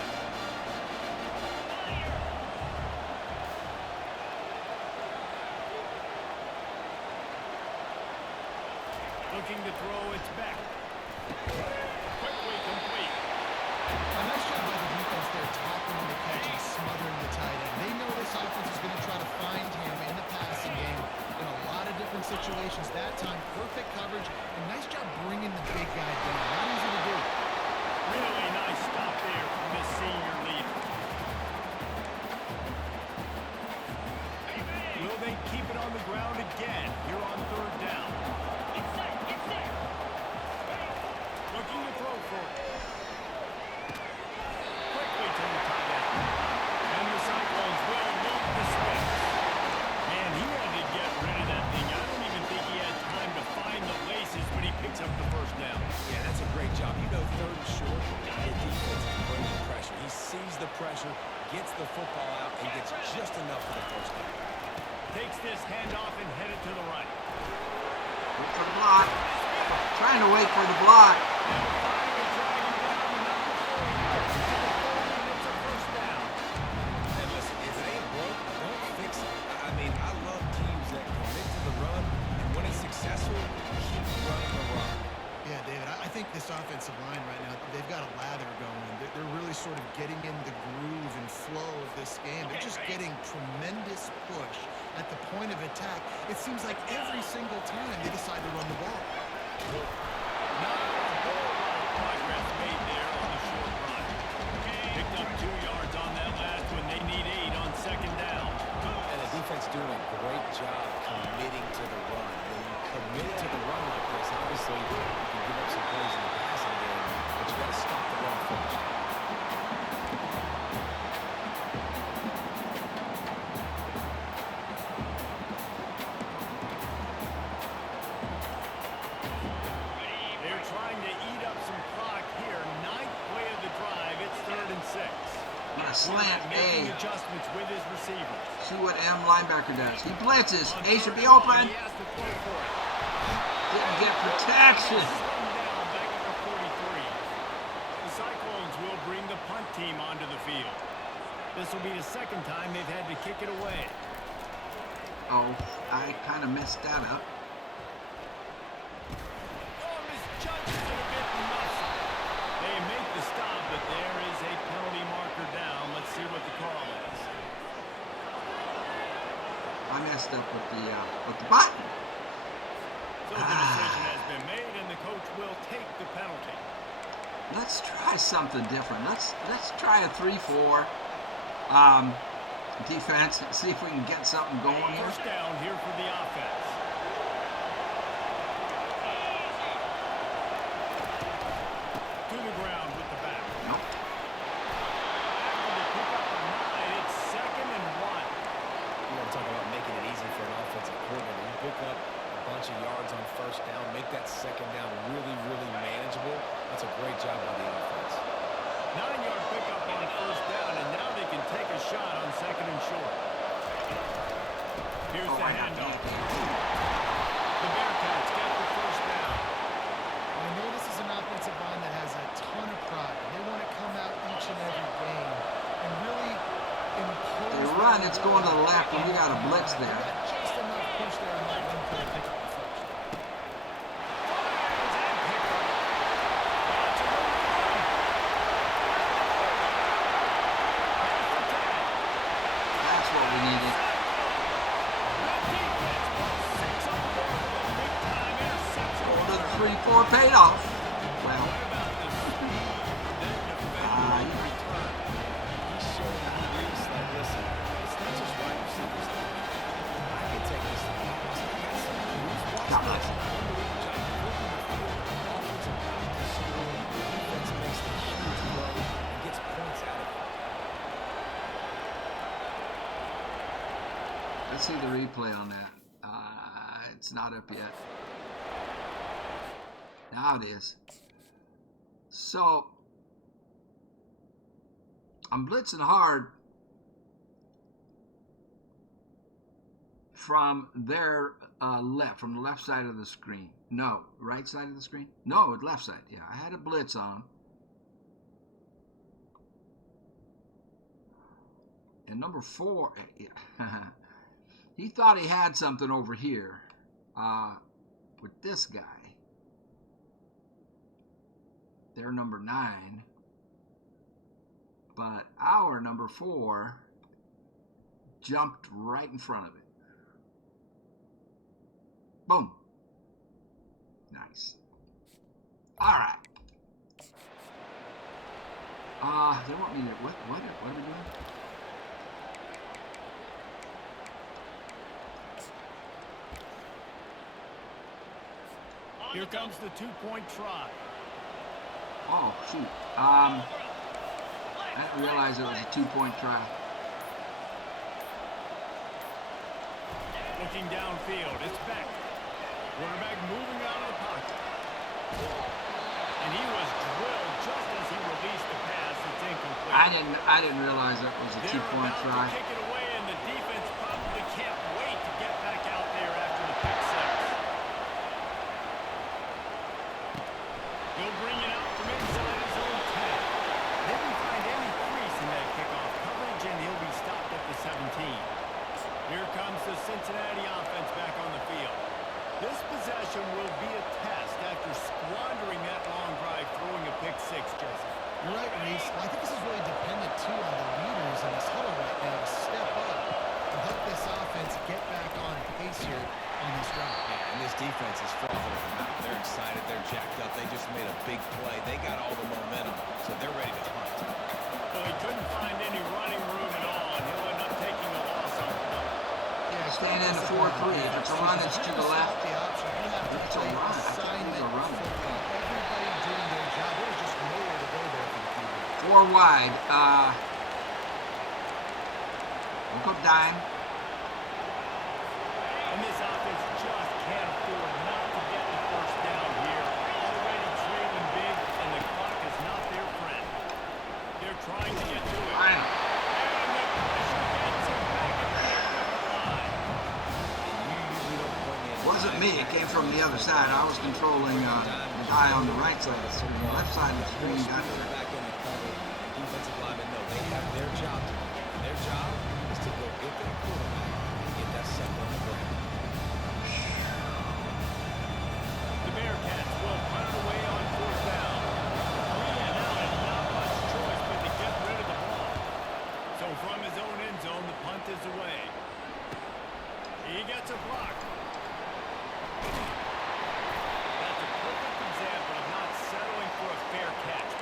Looking to throw, it's back. Quickly complete. A nice job by the defense there, tackling the catch and smothering the tight end. They know this offense is going to try to find him in the passing game in a lot of different situations. That time, perfect coverage, and nice job bringing the big guy down. Not easy to do. Really nice stop there from this senior leader. Will they keep it on the ground again here on third down? Looking to throw for it. Quickly to the tight end. And the Cyclones will move the sticks. Man, he had to get rid of that thing. I don't even think he had time to find the laces when he picks up the first down. Yeah, that's a great job. You know, third and short, the defense is bringing pressure. He sees the pressure, gets the football out, and gets just enough for the first down. Takes this handoff and headed to the right. Wait for the block. Trying to wait for the block. And listen, if it ain't broke, don't fix it. I mean, I love teams that commit to the run, and when it's successful, keep running the run. Yeah, David, I think this offensive line right now, they've got a lather going. They're really sort of getting in the groove and flow of this game. They're just getting tremendous push at the point of attack. It seems like every single time they decide to run the ball. Not a whole lot of progress made there on the short run. Picked up 2 yards on that last one. They need 8 on second down. And the defense doing a great job committing to the run. When you commit to the run like this, obviously you can give up some plays in the passing game, but you got to stop the run first. They're trying to eat up some clock here. 9th play of the drive. It's 3rd and 6. A slant Making A. adjustments with his receivers. See what M linebacker does. He blitzes. A should be open. He has to throw for it. Didn't get protection. Slowing down back at the 43. The Cyclones will bring the punt team onto the field. This will be the second time they've had to kick it away. Oh, I kind of messed that up. Oh, misjudges it a bit muscle. They make the stop, but there is a penalty marker down. Let's see what the call is. I messed up with the button. So the decision has been made, and the coach will take the penalty. Let's try something different. Let's try a 3-4 defense and see if we can get something going here. First down here for the offense. To the ground with the back. Nope. After the pickup of 9, it's 2nd and 1. You want to talk about making it easy for an offensive coordinator. You pick up a bunch of yards on first down, make that second down really, really manageable. That's a great job by the offense. 9-yard pickup on first down, and now they can take a shot on 2nd and short. Here's the handoff. The Bearcats get the first down. I know this is an offensive line that has a ton of pride. They want to come out each and every game and really impose. They run, it's going to the left, and we got a blitz there. They got just enough push there on that run play to pick up the first. That's what we needed. Go to the 3-4 paid off. Well, He's showing that he reads like, listen, it's not just wide receivers. I can take this to the house. I got some moves. Watch Come on. this. Unbelievable job. Flipping the field. Offensive line to score. Defense makes the huge play and gets points out of it. let's see the replay on that. It's not up yet. Now it is. So, I'm blitzing hard from their left, from the left side of the screen. No, right side of the screen? No, left side. Yeah, I had a blitz on. And number 4, he thought he had something over here with this guy. They're number 9. But our number 4 jumped right in front of it. Boom. Nice. All right. They want me to, what are we doing? Here comes the 2-point try. Oh, shoot. I didn't realize it was a 2-point try. Looking downfield, it's Beck. Quarterback moving out of the pocket. And he was drilled just as he released the pass. It's incomplete. I didn't realize that was a They're 2-point about try. to kick it away, and the defense probably can't wait to get back out there after the pick six. He'll bring it out from inside his own 10. Didn't find any crease in that kickoff coverage, and he'll be stopped at the 17. Here comes the Cincinnati offense back on the field. This possession will be a test after squandering that long drive, throwing a pick six, Jesse. You're right, Reese. Well, I think this is really dependent, too, on the leaders in this huddle right now to step up and help this offense get back on pace here on this drive. Yeah, and this defense is frothing them out. They're excited. They're jacked up. They just made a big play. They got all the momentum, so they're ready to hunt. Well, he couldn't find any running room at all, and he'll end up taking a loss on the play. Staying in the 4-3. If it's a run, it's to the left. The option, you have to It's a play run. I think assignment it's a run. football. Everybody doing their job. There's just nowhere to go there for the QB. 4 wide. We'll go dime. And this offense just can't afford not to get the first down here. Already trailing big, and the clock is not their friend. They're trying to get to it. Fine. And the pressure gets him back at the line. Wasn't me. It came from the other side. I was controlling the guy on the right side of the screen. The left side of the screen got there. Back in the cover. Defensive linemen know they have their job to do. And their job is to go get their quarterback and get that sucker on the ground. The Bearcats will punt away on 4th down. 3 and out, and not much choice but to get rid of the ball. So from his own end zone, the punt is away. He gets a block. That's a perfect example of not settling for a fair catch.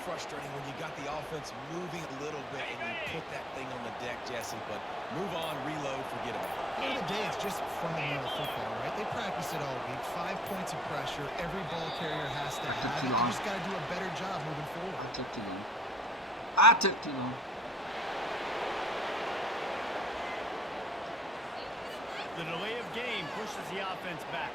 frustrating when you got the offense moving a little bit and you put that thing on the deck, Jesse. But move on, reload, forget about it. At the end of the day, it's just fundamental football, right? They practice it all week. 5 points of pressure. Every ball carrier has to have it. You just got to do a better job moving forward. I took too long. I took too long. The delay of game pushes the offense back.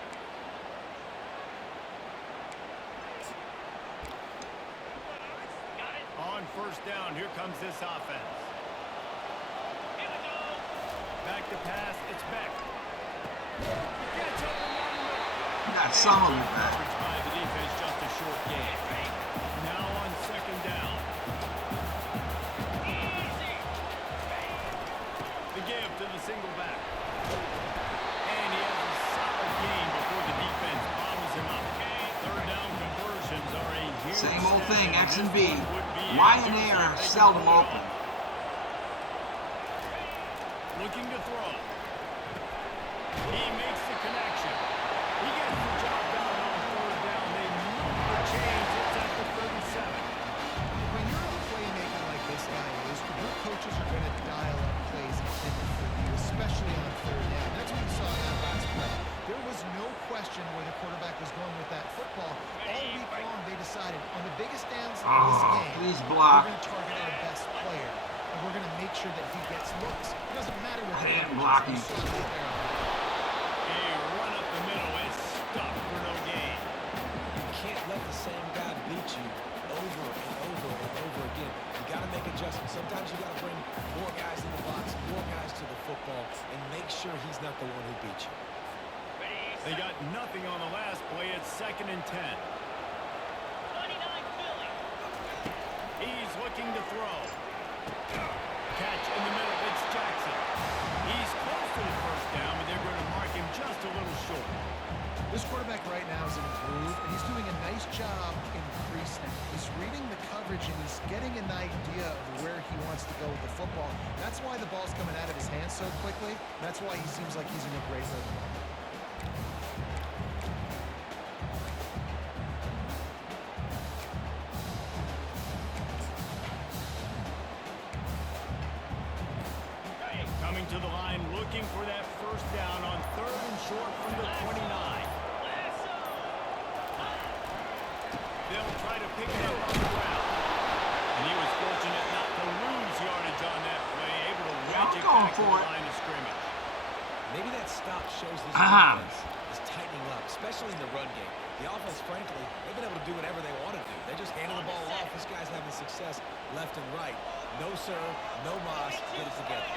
On first down, here comes this offense. Back to pass, it's Beck. Got some of it back. Coverage by the defense, just a short gain. Now on second down. The give to the single back. And he has a solid gain before the defense bottles him up. Third down conversions are a huge Same old thing, step, X and this B. one would be Y a and A deucer are if they can seldom pull it open. off. Looking to throw. He makes the connection. He gets the job done on third down. They move the chains. It's at the 37. When you're a playmaker like this guy is, your coaches are going to dial up plays intended for you, especially on third down. That's what we saw in that last play. There was no question where the quarterback was going with that football. All week long, they decided on the biggest downs of this game, please we're block. going to target our best player, and we're going to make sure that he gets looks. It doesn't matter what the I didn't coverage block is. him. You saw it right there. A run up the middle is stuffed for no gain. You can't let the same guy beat you over and over and over again. You got to make adjustments. Sometimes you got to bring more guys in the box, more guys to the football, and make sure he's not the one who beat you. They got nothing on the last play. It's 2nd and 10. He's looking to throw. Catch in the middle. It's Jackson. He's close to the first down, but they're going to mark him just a little short. This quarterback right now is in a groove, and he's doing a nice job in pre-snap. He's reading the coverage, and he's getting an idea of where he wants to go with the football. That's why the ball's coming out of his hands so quickly. That's why he seems like he's in a great rhythm. Coming to the line, looking for that first down on 3rd and short from the 29. They'll try to pick it up on the ground. And he was fortunate not to lose yardage on that play, able to wedge it back to the line of scrimmage. Maybe that stop shows this defense is tightening up, especially in the run game. The offense, frankly, they've been able to do whatever they want to do. They're just handing the ball off. This guy's having success left and right. No serve, no moss, get it together.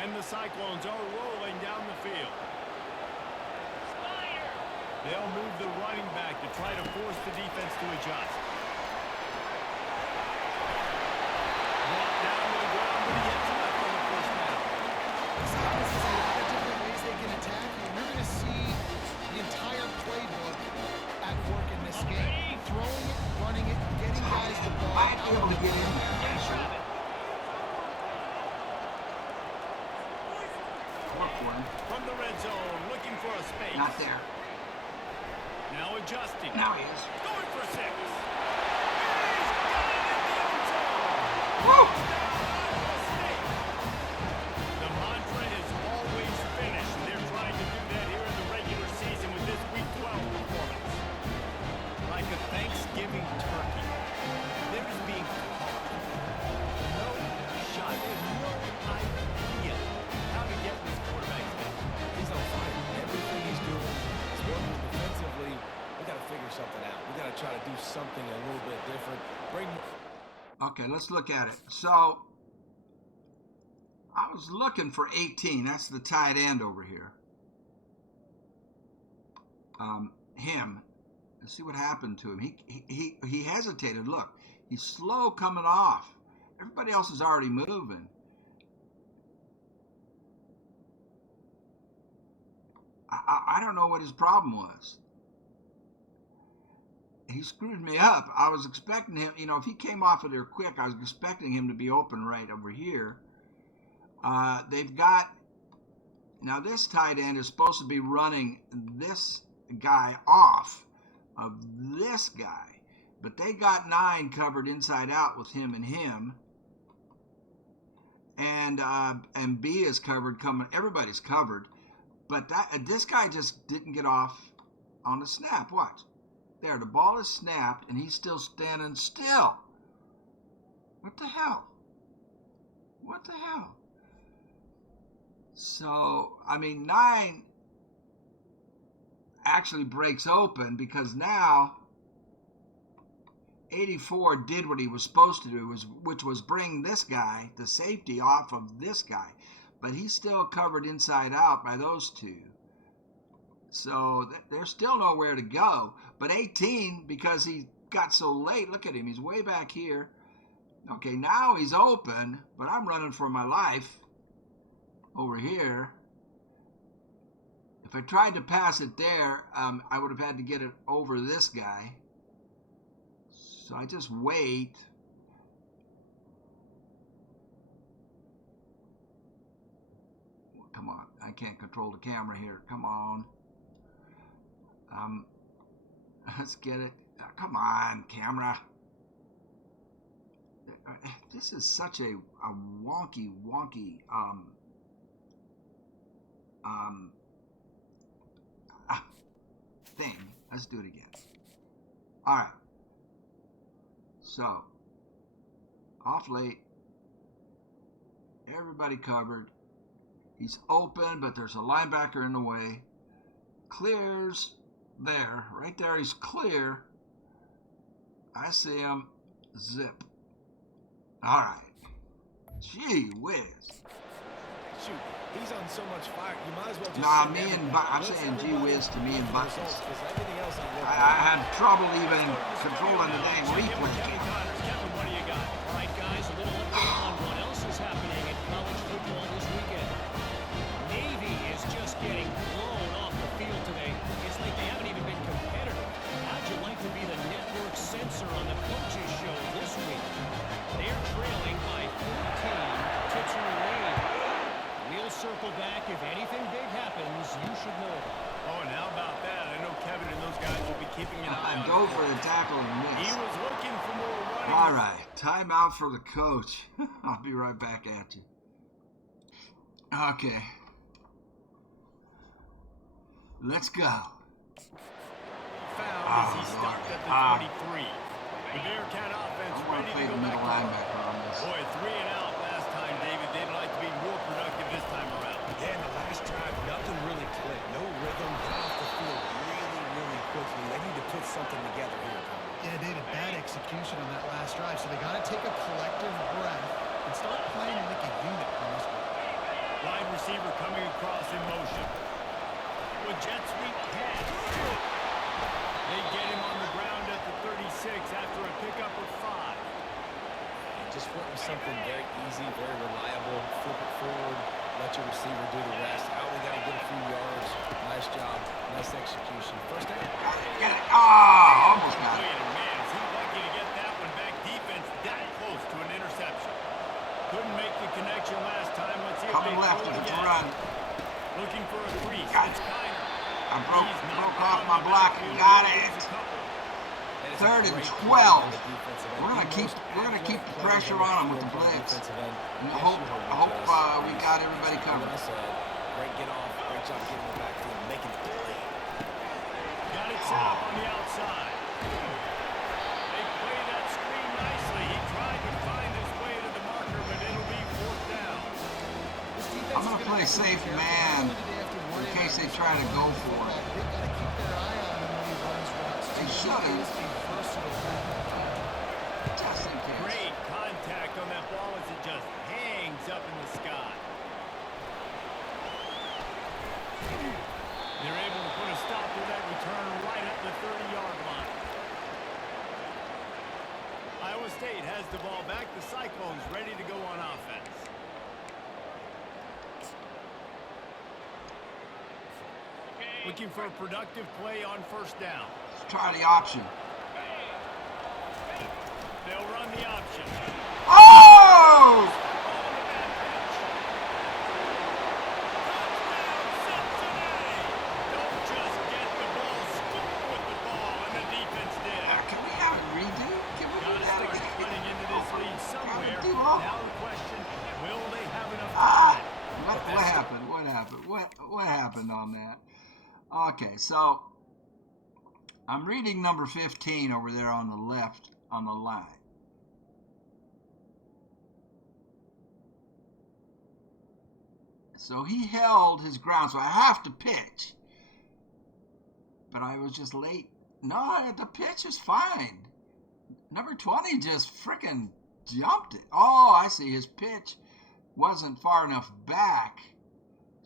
And the Cyclones are rolling down the field. They'll move the running back to try to force the defense to adjust. Brought down to the ground, but he gets enough on the first down. This offense has a lot of different ways they can attack you. You're going to see the entire playbook at work in this game. Throwing it, running it, getting guys the ball. Might be able to get in there. From the red zone, looking for a space. Not there. Now adjusting. Now he is. Going for 6. He's got it in the end zone. Woo! The mantra is always finish. They're trying to do that here in the regular season with this Week 12 performance. Like a Thanksgiving turkey. They're just being caught. No shot. There's no idea how to get this quarterback's head. He's on fire. Everything he's doing is working defensively. We got to figure something out. We got to try to do something a little bit different. Okay, let's look at it. So, I was looking for 18. That's the tight end over here. Him. Let's see what happened to him. He hesitated. Look, he's slow coming off. Everybody else is already moving. I don't know what his problem was. He screwed me up. I was expecting him, if he came off of there quick, I was expecting him to be open right over here. They've got, now this tight end is supposed to be running this guy off of this guy, but they got 9 covered inside out with him and him. And B is covered, everybody's covered, but this guy just didn't get off on the snap. Watch. There, the ball is snapped, and he's still standing still. What the hell? What the hell? So, 9 actually breaks open because now 84 did what he was supposed to do, which was bring this guy, the safety, off of this guy. But he's still covered inside out by those 2. So there's still nowhere to go. But 18, because he got so late, look at him, he's way back here. Okay, now he's open, but I'm running for my life over here. If I tried to pass it there, I would have had to get it over this guy. So I just wait. Come on, I can't control the camera here. Come on. Let's get it. Come on, camera. This is such a wonky thing. Let's do it again. All right. So, off late. Everybody covered. He's open, but there's a linebacker in the way. Clears there. Right there, he's clear. I see him. Zip. All right. Gee whiz. Shoot, he's on so much fire. You might as well just. Nah, I'm saying gee whiz to me and Buttons. I had trouble even controlling the dang replay. Kevin, what do you got? All right, guys, a little update on what else is happening in college football this weekend. Navy is just getting blown off the field today. It's like they haven't even been competitive. How'd you like to be the network censor on the coaches show this week? They're trailing by 14 to 2 We'll circle back. If anything big happens, you should know about it. Oh, and how about that? I know Kevin and those guys will be keeping an eye on Go it. for the tackle and He miss. was looking for more running. All right, timeout for the coach. I'll be right back at you. Okay. Let's go. Found as he stopped at the 23. The Bearcat offense I want ready to play to the go middle back. linebacker on this. Boy, 3 and out last time, David. They'd like to be more productive this time around. Yeah, in the last drive, nothing really clicked. No rhythm. Got off the field really quickly. They need to put something together here. Yeah, David, bad execution on that last drive. So they got to take a collective breath and start playing like a unit on this one. Wide receiver coming across in motion. With jet sweep pass. They get him on the ground at the 36 after a pickup of 5. And just went with something very easy, very reliable. Flip it forward. Let your receiver do the rest. How we got to get a few yards. Nice job. Nice execution. First down. Get it. Almost got it. Man, is he lucky to get that one back. Defense that close to an interception. Couldn't make the connection last time. Let's see if Coming they left throw of it the again. run. Looking for a crease. Got It's it. Kiner. I He's knocked broke off down my the block. backfield. Got He's it. a couple. And it's a 3rd and great 12. play on the defensive end. We're gonna The keep most the athletic pressure plays on them the with the field blitz. defensive end. And Yes, hope you heard hope Jess. we got everybody Like covered. I said, great get off. Great job getting the backfield, making it play. Got it set up on the outside. They play that screen nicely. He tried to find his way to the marker, but it'll be 4th down. I'm gonna play safe man in case they try to go for it. They've got to keep their eye on him when he runs routes. They He shouldn't. is a versatile back. Just in case. Great contact on that ball as it just hangs up in the sky. They're able to put a stop to that return right at the 30-yard line. Iowa State has the ball back. The Cyclones ready to go on offense. Okay, Looking for a productive play on first down. Let's try the option. They'll run the option. Oh! Cincinnati! Don't just get the ball, score with the ball, and the defense did. Can we have it redo? Can we do Gotta that start again? cutting into this lead somewhere. Do all. Now the question, will they have enough time? What happened? What happened on that? Okay, so I'm reading number 15 over there on the left on the line. So he held his ground, so I have to pitch. But I was just late. No, the pitch is fine. Number 20 just freaking jumped it. Oh, I see. His pitch wasn't far enough back.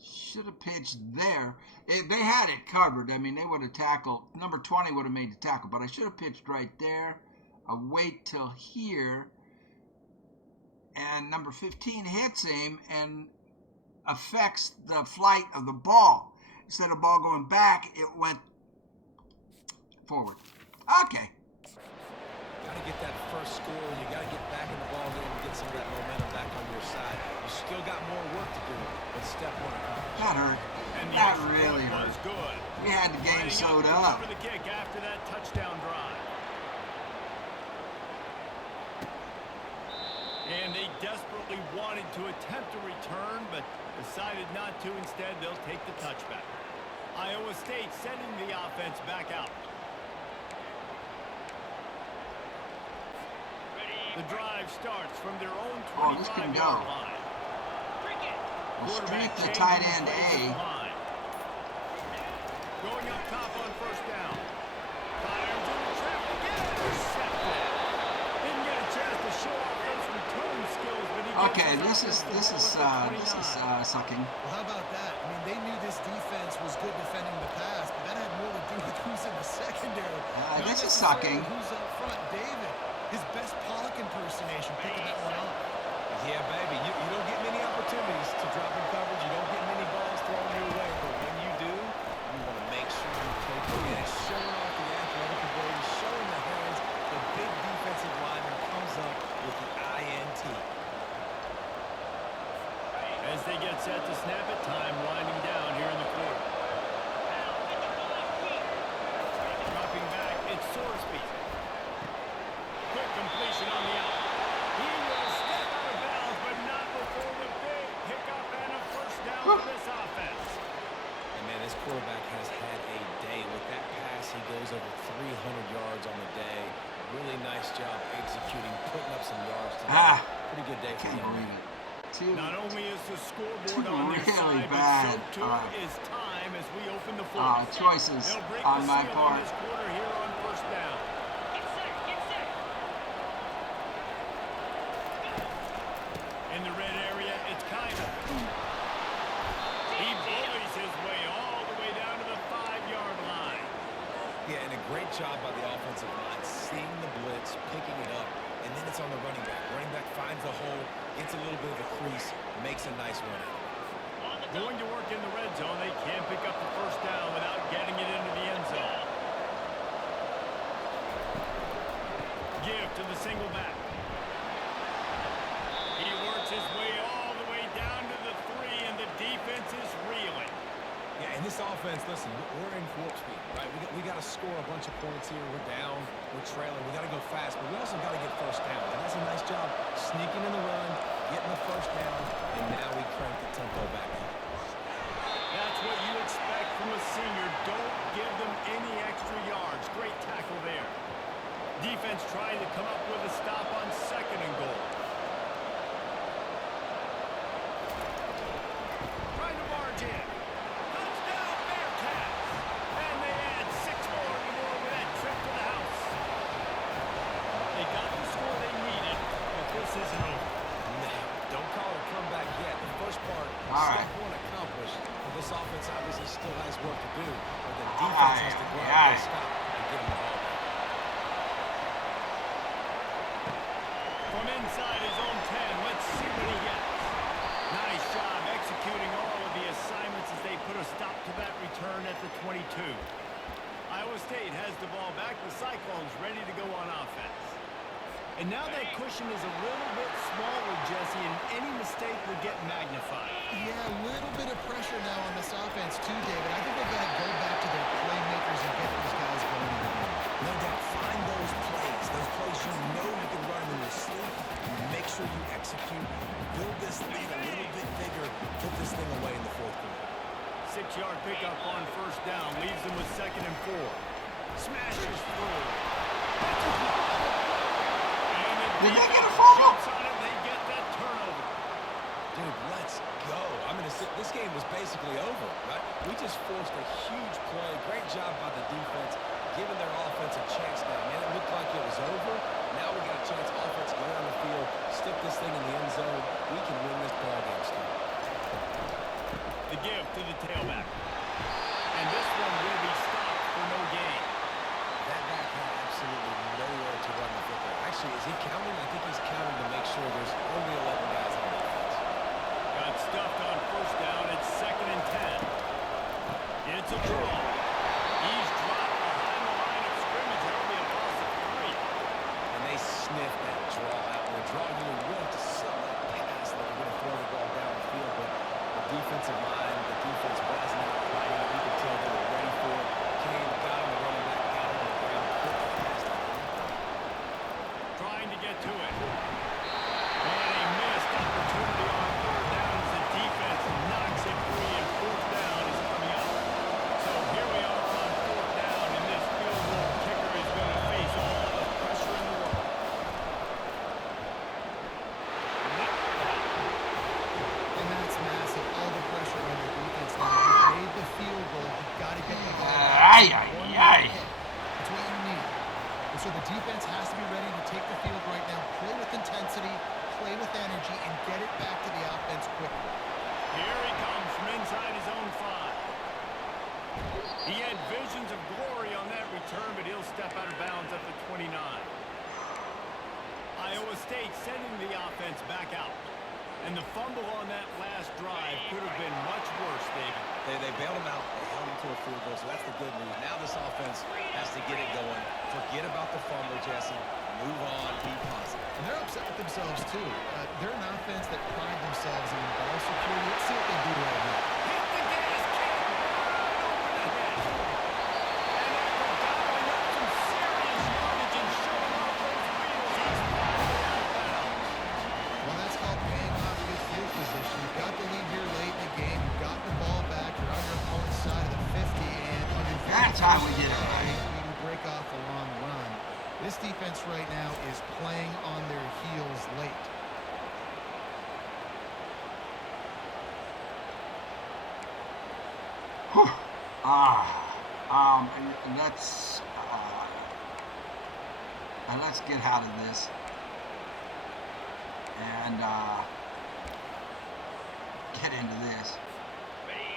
Should have pitched there. They had it covered. I mean, they would have tackled. Number 20 would have made the tackle, but I should have pitched right there. I wait till here. And number 15 hits him and affects the flight of the ball. Instead of ball going back, it went forward. Okay. Got to get that first score. You got to get back in the ball game and get some of that momentum back on your side. You still got more work to do, but step one accomplished. That hurt. And the That extra really point hurt. was good. We had the game Lining sewed to up. cover the kick after that touchdown drive. And they desperately wanted to attempt a return, but decided not to. Instead, they'll take the touchback. Iowa State sending the offense back out. The drive starts from their own 25-yard line. We'll streak the tight end A. Going up top on first down. Fires in the traffic. Intercepted. Didn't get a chance to show off those return skills, but he Okay, this is sucking. Well, how about that? I mean, they knew this defense was good defending the pass, but that had more to do with who's in the secondary. This is sucking. Who's up front? David. His best Pollock impersonation, picking that one up. Yeah, baby, you don't get many opportunities to drop in coverage. You don't get many balls thrown your way, but when you do, you want to make sure you take it. And it's showing off the athletic ability, showing the hands. The big defensive lineman comes up with the INT. As they get set to snap it, time winding down here in the quarter. Dropping back, it's Sorsby. Quick completion on the out. He will step out of bounds, but not before the big pickup and a first down for this offense. And man, this quarterback has had a day. With that pass, he goes over 300 yards on the day. Really nice job executing, putting up some yards today. Pretty good day for him. Not only is the scoreboard on their really side, bad, but so too is time as we open the fourth. choices They'll break on the my seal part. on this quarter here on first down. In the red area, it's Kiner. He bullies his way all the way down to the 5-yard line. Yeah, and a great job by the offensive line, seeing the blitz, picking it up, and then it's on the running back. Running back finds the hole, gets a little bit of a crease, makes a nice run out. Going to work in the red zone, they can't pick up the first down without getting it into the end zone. Give to the single back. He works his way all the way down to the 3, and the defense is reeling. Yeah, and this offense, listen, we're in warp speed, right? We got to score a bunch of points here. We're down, we're trailing. We got to go fast, but we also got to get first down. And that's a nice job sneaking in the run, getting the first down, and now we crank the tempo back up. That's what you expect from a senior. Don't give them any extra yards. Great tackle there. Defense trying to come up with a stop on 2nd and goal. Trying to barge in. Touchdown Bearcats! And they add 6 more to go with that trip to the house. They got the score they needed, but this isn't over. No, don't call it a comeback yet. The first part, step one accomplished. This offense obviously still has work to do, but the defense has to go out and stop and get them the ball back. From inside his own 10, let's see what he gets. Nice job executing all of the assignments as they put a a stop to that return at the 22. Iowa State has the ball back. The Cyclones ready to go on offense. And now that cushion is a little bit smaller, Jesse, and any mistake will get magnified. Yeah, a little bit of pressure now on this offense too, David. I think they've got to go back to their playmakers and get these guys going again. No doubt, find those plays you know you can run in your sleep. Make sure you execute. Build this lead a little bit bigger. Put this thing away in the fourth quarter. 6-yard pickup on first down. Leaves them with 2nd and 4. Smashes through. Did they get a fumble? They get that turnover. Dude, let's go. This game was basically over, right? We just forced a huge play. Great job by the defense, giving their offense a chance now. Man, it looked like it was over. Now we got a chance. Offense to go on the field, stick this thing in the end zone. We can win this ball game still. The give to the tailback. And this one will be stopped for no gain. That back had absolutely nowhere to run the football. Actually, is he counting? I think he's counting to make sure there's only 11 guys on defense. Got stuffed on first down. It's 2nd and 10. It's a draw. He's dropped behind the line of scrimmage. That'll be a loss of 3. And they sniffed that draw out. And the draw unit willing to sell that pass like they're going to throw the ball down the field. But the defensive line, the defense wasn't out playing. You could tell they were ready for it. Came, got him, the running back, got him on the ground, put the pass down. Trying to get to it. And a missed opportunity on 3rd down as the defense knocks it free, and 4th down is coming up. So here we are on 4th down, and this field goal kicker is going to face all the pressure in the world. And that's massive. All the pressure on their defense now. You've made the field goal. You've got to get the ball back. That's what you need. And so the defense has to be ready to take the field right now, play with intensity, play with energy, and get it back to the offense quickly. Here he comes from inside his own 5. He had visions of glory on that return, but he'll step out of bounds at the 29. Iowa State sending the offense back out. And the fumble on that last drive could have been much worse, David. They bailed him out. They held him to a field goal, so that's the good news. Now this offense has to get it going. Forget about the fumble, Jesse. Move on. Be positive. And they're upset with themselves, too. They're an offense that pride themselves in ball security. Let's see what they do right now. Hit the gas, kick, over the head. And after dialing up some serious yardage and showing off those wheels, he's finally out of bounds. Well, that's called paying off good field position. You've got the lead here late in the game. You've got the ball back. You're on your opponent's side of the 50, and on your That's how we get it right. you can break off a long run. This defense right now is playing on their heels late. Let's get out of this and get into this.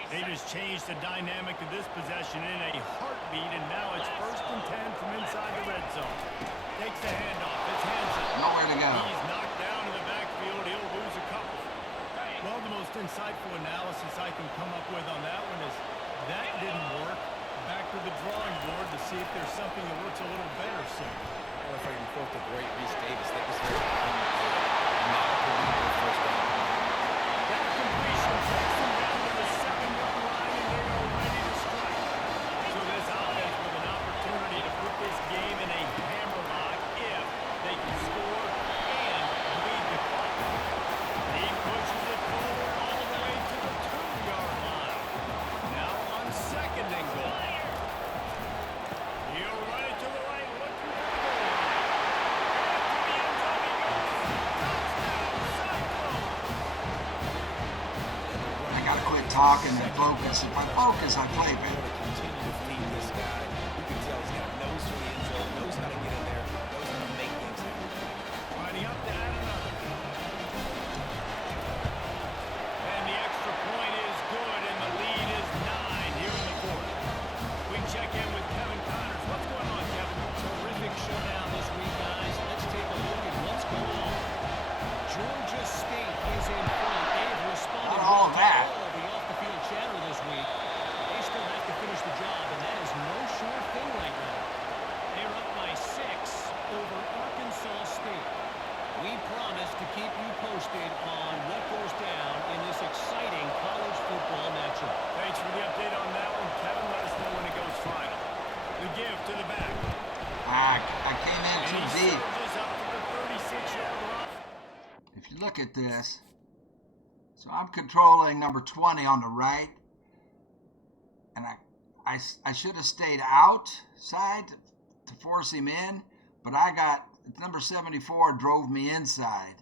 They just changed the dynamic of this possession in a heartbeat, and now it's 1st and 10 from inside the red zone. Takes the handoff. It's Hansen. Nowhere to go. He's knocked down in the backfield. He'll lose a couple. Well, the most insightful analysis I can come up with on that one is that didn't work. Back to the drawing board to see if there's something that works a little better soon. I'm afraid we quote the great Reese Davis. That was very not a first down. That completion takes them down to the 7-yard line, and they are ready to strike. So this offense with an opportunity to put this game in a hammerlock if they can score and bleed the clock. He pushes it forward all the way to the 2-yard line. Now on 2nd and goal. He'll run it to the right, looking for the goal line. I gotta quit talking and focus. If I focus, I play better. Continue to feed this guy. You can tell he's got a nose for the end zone, knows how to get in there, knows how to make things happen. Lining up to add another. And the extra point is good, and the lead is 9 here in the 4th. We check in with Kevin Connors. What's going on, Kevin? Terrific showdown this week, guys. Let's take a look at what's going on. Georgia State is in front. They've responded Not all well of that. to all of the off-the-field chatter this week. I came in And he too deep. surges up to the 36-yard line. If you look at this, so I'm controlling number 20 on the right, and I should have stayed outside to force him in, but I got number 74 drove me inside,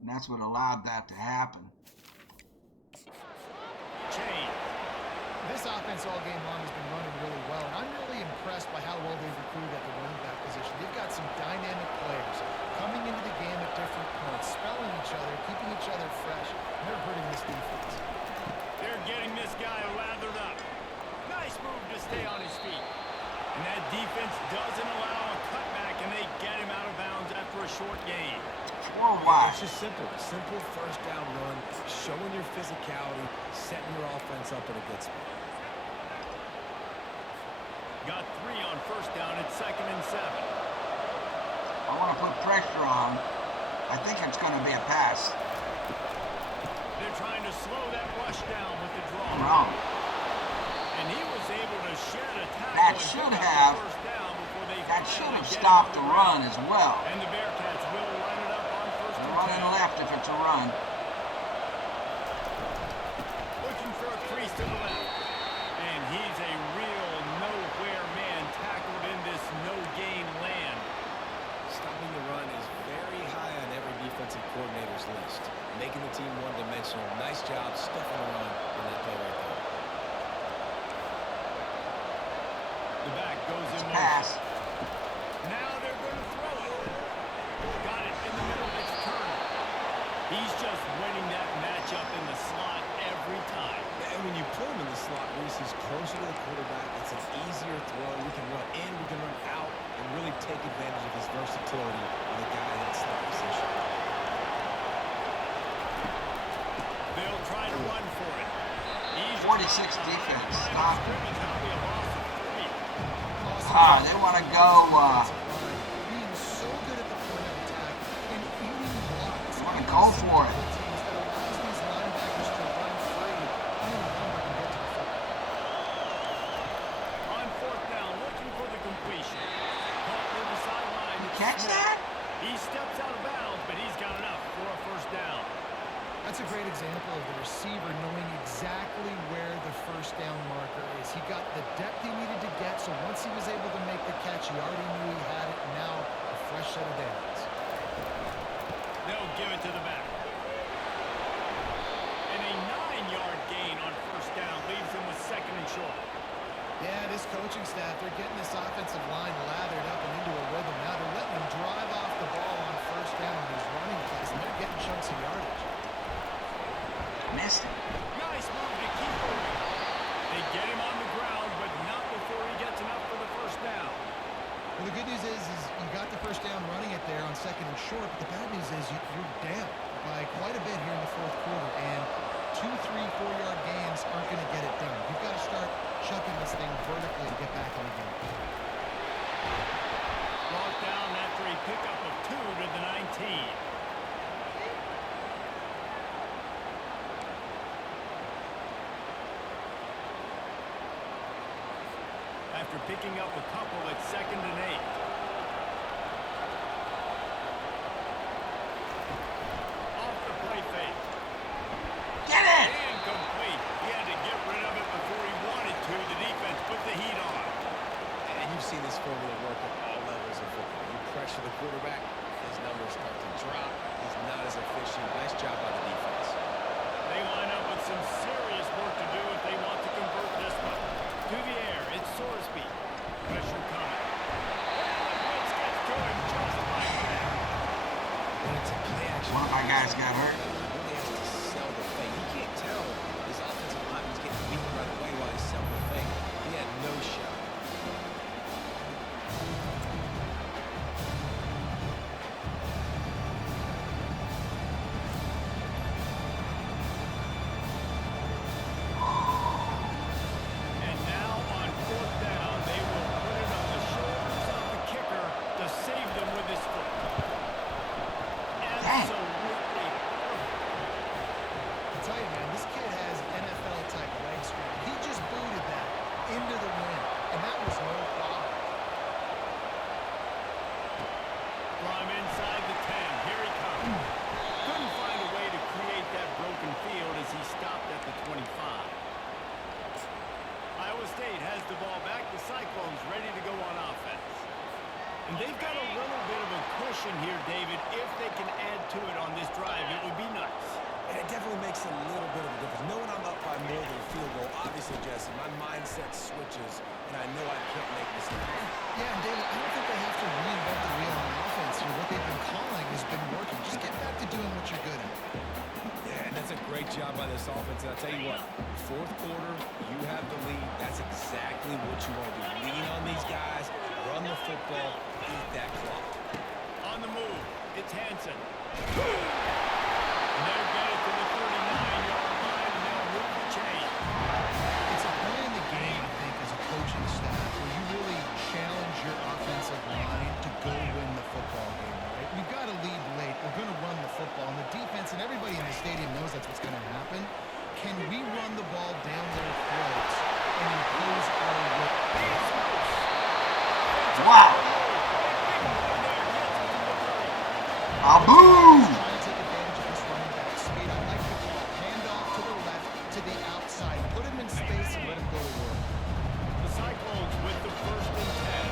and that's what allowed that to happen. Chain. This offense all game long has been running really well, and I'm really impressed by how well they've recruited at the running back position. They've got some dynamic players coming into the game at different points, spelling each other, keeping each other fresh, and they're hurting this defense. They're getting this guy lathered up. Nice move to stay on his feet. And that defense doesn't allow a cutback, and they get him out of bounds after a short gain. 4 wide. It's just simple. Simple first down run, showing your physicality, setting your offense up in a good spot. Got 3 on first down at 2nd and 7. I want to put pressure on. I think it's going to be a pass. They're trying to slow that rush down with the draw. Wrong. And he was able to shed a tackle That and should pick up have- the first down before they That finally should have get him stopped on the ground. run as well. And the Bearcats will line it up on first They're and running 10. left if it's a run. Looking for a crease to the left. And he's a real nowhere man tackled in this no-gain land. Stopping the run is very high on every defensive coordinator's list. Making the team one-dimensional. Nice job stuffing the run on that play right there. The back goes in motion. Pass. Now they're going to throw it. Got it in the middle. It's Turner. He's just winning that matchup in the slot every time. And when you put him in the slot, Reese, he's closer to the quarterback. It's an easier throw. We can run in, we can run out, and really take advantage of his versatility with a guy in that slot position. They'll try to run for it. 46 defense. Stop. Scrimmage, that'll be a loss of 3. They want to go. Being so good at the point of attack and eating blocks. They want to go for it. Teams that allows these linebackers to run free. Any number can get to the football. On 4th down, looking for the completion. Caught near the sideline. It's Catch Smith. that? He steps out of bounds, but he's got enough for a first down. That's a great example of the receiver knowing exactly where the first down marker is. He got the depth he needed to get, so once he was able to make the catch, he already knew he had it, and now a fresh set of downs. They'll give it to the back. And a 9-yard gain on first down leaves them with 2nd and short. Yeah, this coaching staff, they're getting this offensive line lathered up and into a rhythm. Now they're letting him drive off the ball on first down in these running plays, and they're getting chunks of yardage. Missed it. Nice move to keep moving. They get him on the ground, but not before he gets enough for the first down. Well, the good news is you got the first down running it there on 2nd and short, but the bad news is you're down by quite a bit here in the 4th quarter, and 2, 3, 4-yard gains aren't going to get it done. You've got to start chucking this thing vertically to get back in the game. Brought down after a pickup of 2 to the 19. After picking up a couple at 2nd and 8. Off the play fake. Get it! Incomplete. He had to get rid of it before he wanted to. The defense put the heat on. And you've seen this formula work at all levels of football. You pressure the quarterback, his numbers start to drop. He's not as efficient. Nice job by the defense. They line up with some serious work to do if they want to convert this one. To the air, it's Sorsby. Pressure coming. Blitz gets to him just like that. When it's a play action, One of my guys got hurt. really has to sell the fake. He can't tell his offensive lineman's getting beaten right away while he's selling the fake. He had no shot. And now on 4th down, they will put it on the shoulders of the kicker to save them with his foot. Absolutely perfect And they've got a little bit of a cushion here, David. If they can add to it on this drive, it would be nice. And it definitely makes a little bit of a difference. Knowing I'm up by more than a field goal, obviously, Jesse, my mindset switches, and I know I can't make mistakes. Yeah, and David, I don't think they have to reinvent the wheel on offense here. What they've been calling has been working. Just get back to doing what you're good at. Yeah, and that's a great job by this offense. And I'll tell you what, fourth quarter, you have the lead. That's exactly what you want to do. Lean on these guys, run the football, eat that clock. On the move, it's Hansen. And they'll get it to the 39-yard line, and they'll move the chain. It's a play in the game, I think, as a coaching staff, where you really challenge your offensive line to go win the football game, right? We've got to lead late. We're going to run the football. And the defense and everybody in the stadium knows that's what's going to happen. Can we run the ball down their throats and impose our will? Wow. Boom! Trying to take advantage of this running back speed. I like the call. Hand off to the left, to the outside. Put him in space and let him go to work. The Cyclones with the 1st and 10.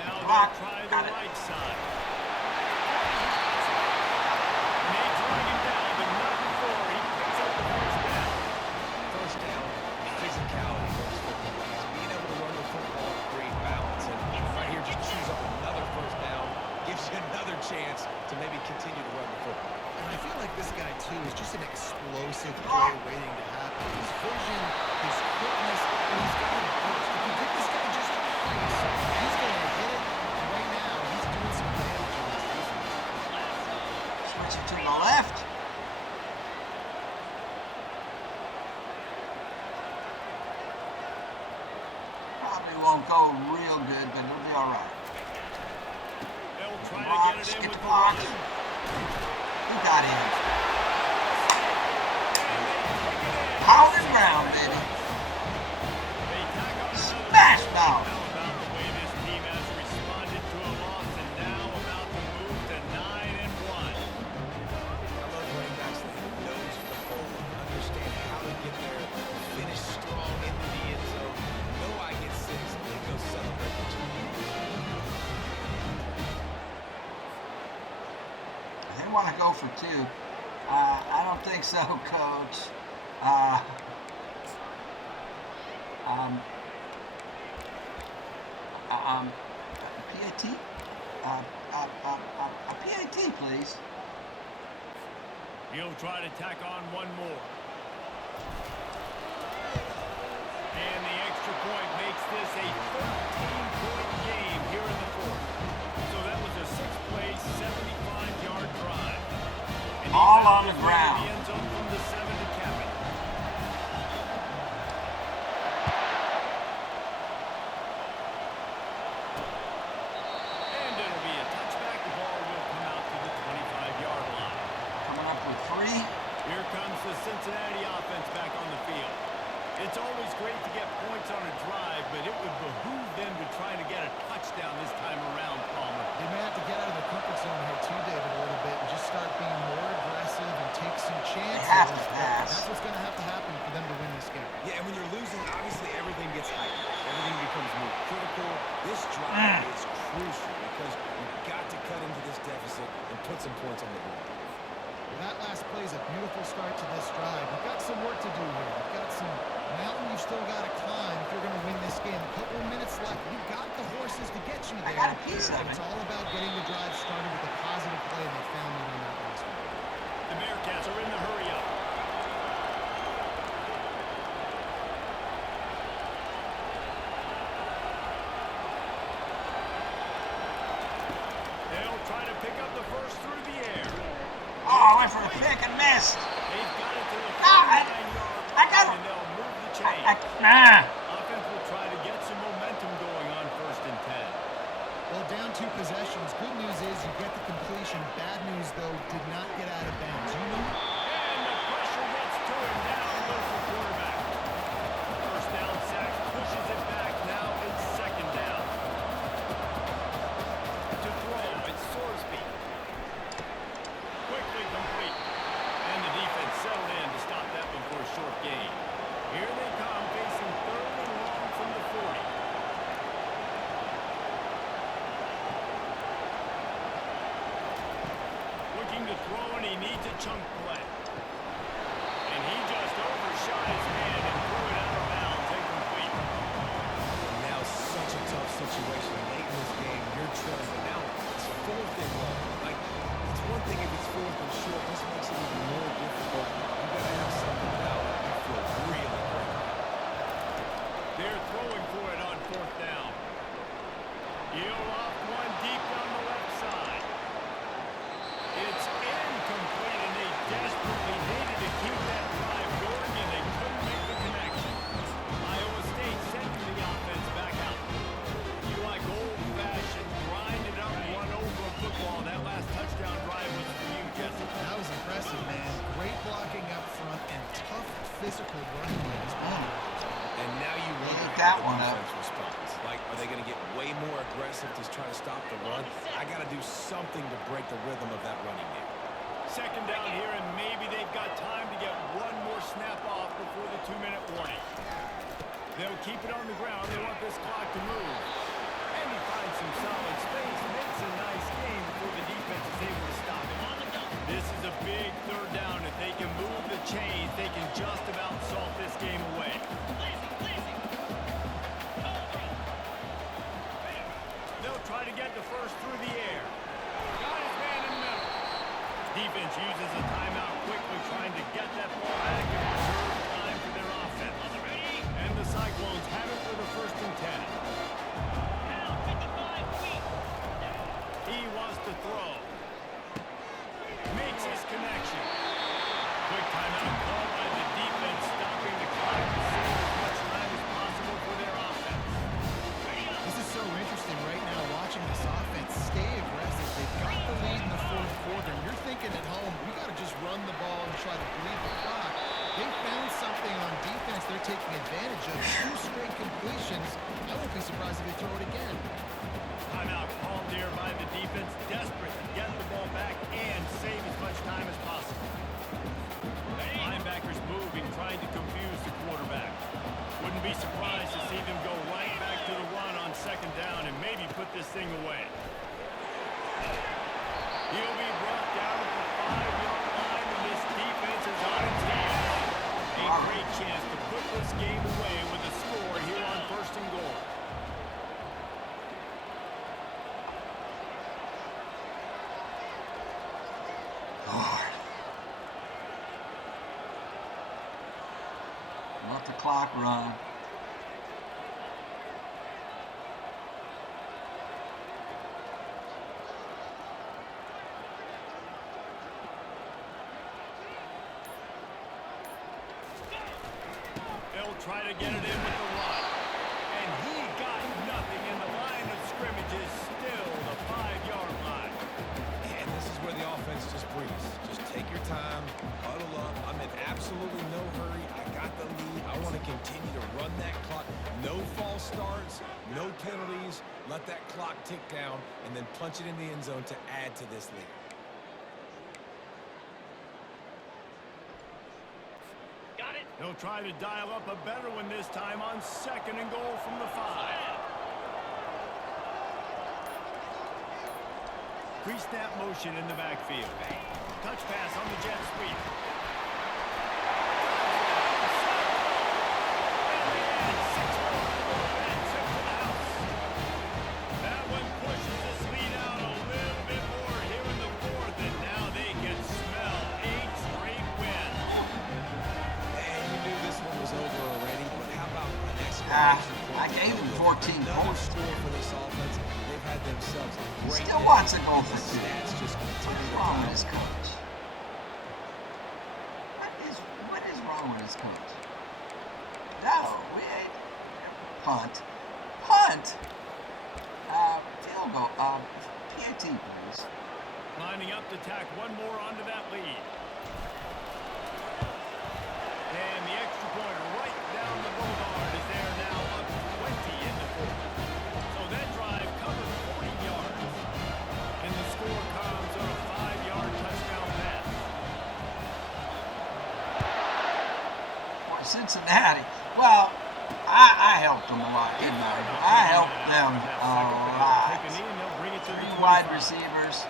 Now they'll try the right side. And they drag him down, but not before he picks up the first down. First down, physicality goes football. Being able to run the football, great balance. And right here, just choose up another first down, gives you another chance to maybe continue to run the football. And I feel like this guy, too, is just an explosive play waiting to happen. His vision, his quickness, and he's got a burst. If you give this guy just twice, he's going to hit it. And right now, he's doing some damage on this defense. Switch it to the left. Probably won't go real good, but it'll be all right. They'll try to Box, get it in get with the the box. run. Who got in? Pound and ground, baby. They tack on another. Smash mouth. How about the way this team has responded to a loss and now about to move to 9-1? I love running backs that have nose for the goal, understand how to get there, finish strong into the end zone, know I get 6, and then go celebrate the 2. They want to go for 2. I don't think so, Coach. PAT? A PAT, please. He'll try to tack on one more. And the extra point makes this a 13-point game here in the 4th. So that was a 6-play, 75-yard drive. And he All found on the his way to ground. the end zone from the 7 to cap it. And it'll be a touchback. The ball will come out to the 25-yard line. Coming up with 3. Here comes the Cincinnati offense back on the field. It's always great to get points on a drive, but it would behoove them to try to get a touchdown this time around, Palmer. They may have to get out of their comfort zone here, too, David, a little bit, and just start being more aggressive and take some chances. have to pass. That's what's going to have to happen for them to win this game. Yeah, and when you're losing, obviously everything gets heightened. Everything becomes more critical. This drive is crucial because you've got to cut into this deficit and put some points on the board. That last play is a beautiful start to this drive. We've got some work to do here. We've got some mountain you've still got to climb if you're going to win this game. A couple of minutes left. You've got the horses to get you there. I got a piece of It's it. all about getting the drive started with a positive play, and they found it on that last one. The Bearcats are in the hurry up. They'll try to pick up the first through the air. Oh, I went for a pick and missed. They've got it to the I 49-yard got line, it. and they'll move the chain. Nah. Offense will try to get some momentum going on 1st and 10. Well, down 2 possessions. Good news is you get the completion. Bad news, though, did not get out of bounds. You know? And the pressure gets to him. Down goes the quarterback. First down sack pushes it back. Now it's 2nd down. To throw, it's Sorsby. Quickly complete. And the defense settled in to stop that one for a short gain. Here they come, facing 3rd and long from the 40. to throw, and he needs a chunk play. And he just overshot his man and threw it out of bounds, incomplete. Now such a tough situation. Late in this game, you're trailing, but now it's 4th and long. Like, it's one thing if it's 4th and short. This makes it even more difficult. You got to have something now that you feel really great. They're throwing for it on 4th down. He'll off one deep down the left side. It's incomplete, and they desperately needed to keep that drive going, and they couldn't make the connection. Iowa State sending the offense back out. You like old-fashioned, grind it up, run over a football. That last touchdown drive was for you, Jesse. That was impressive, man. Great blocking up front and tough physical running lanes on it. And now you wonder that how one the up. defense responds. Like, are they going to get way more aggressive to try to stop the run? I got to do something to break the rhythm of that running game. 2nd down here, and maybe they've got time to get one more snap off before the 2-minute warning. They'll keep it on the ground. They want this clock to move. And he finds some solid space. Makes a nice game before the defense is able to stop him. This is a big 3rd down. If they can move the chains, they can just about salt this game away. They'll try to get the first through the air. Got his man in the middle. Defense uses a timeout quickly, trying to get that ball back and reserve time for their offense. And the Cyclones have it for the 1st and 10. He wants to throw. Makes his connection. Quick timeout called by the defense, stopping the clock to save as much time as possible for their offense. This is so interesting right now watching this offense stay aggressive. They've got the lead in the 4th quarter. You're thinking at home, we got to just run the ball and try to bleed the clock. They found something on defense they're taking advantage of. 2 straight completions. I won't be surprised if they throw it again. Timeout called here by the defense, desperate to get the ball back and save as much time as possible. Linebackers moving, trying to confuse the quarterback. Wouldn't be surprised to see them go right back to the run on 2nd down and maybe put this thing away. He'll be brought down at the 5-yard line, and this defense is on its heels. A great chance to put this game away with a score here on 1st and goal. Let the clock run. They'll try to get it in with the run. And he got nothing, and the line of scrimmage is still the 5-yard line. And this is where the offense just breathes. Just take your time, huddle up. I'm in absolutely no hurry. I got the lead. I want to continue to run that clock. No false starts, no penalties. Let that clock tick down, and then punch it in the end zone to add to this lead. They'll try to dial up a better one this time on 2nd and goal from the 5. Pre-snap motion in the backfield. Touch pass on the jet sweep. That one pushes this lead out a little bit more here in the 4th, and now they can smell 8 straight wins. And you knew this one was over already, but how about an exclamation point? I gave him 14 Another points. score for this offense. They've had themselves a great Still day. wants to go for The 2. stats just What continue is to wrong with pile his up. coach? What is wrong with his coach? No, we ain't. Punt. Field goal. PAT, please. Lining up to tack one more onto that lead. And the extra point right down the boulevard is there now up 20 in the 4th. So that drive covered 40 yards. And the score comes on a 5-yard touchdown pass. For Cincinnati. Well, I helped them a lot, didn't I? I helped them a lot. 3 wide receivers,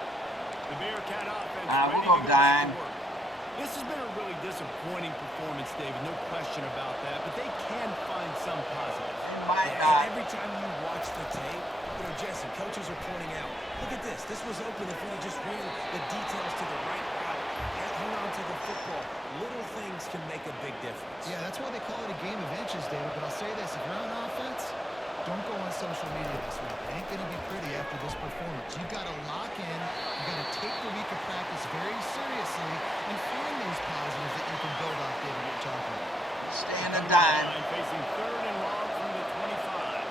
The Bearcat offense We'll ready go to go back dime. to work. This has been a really disappointing performance, David. No question about that. But they can find some positives. Might Yeah, not. every time you watch the tape, Jesse, coaches are pointing out, look at this. This was open if we just ran the details to the right route, hung on to the football. Little things can make a big difference. Yeah, that's why they call it a game of inches, David. But I'll say this, if you're on offense, don't go on social media this week. It ain't going to be pretty after this performance. You got to lock in. You got to take the week of practice very seriously and find those positives that you can build off, David, what you're talking about. Stay in the dime. Facing 3rd and long from the 25.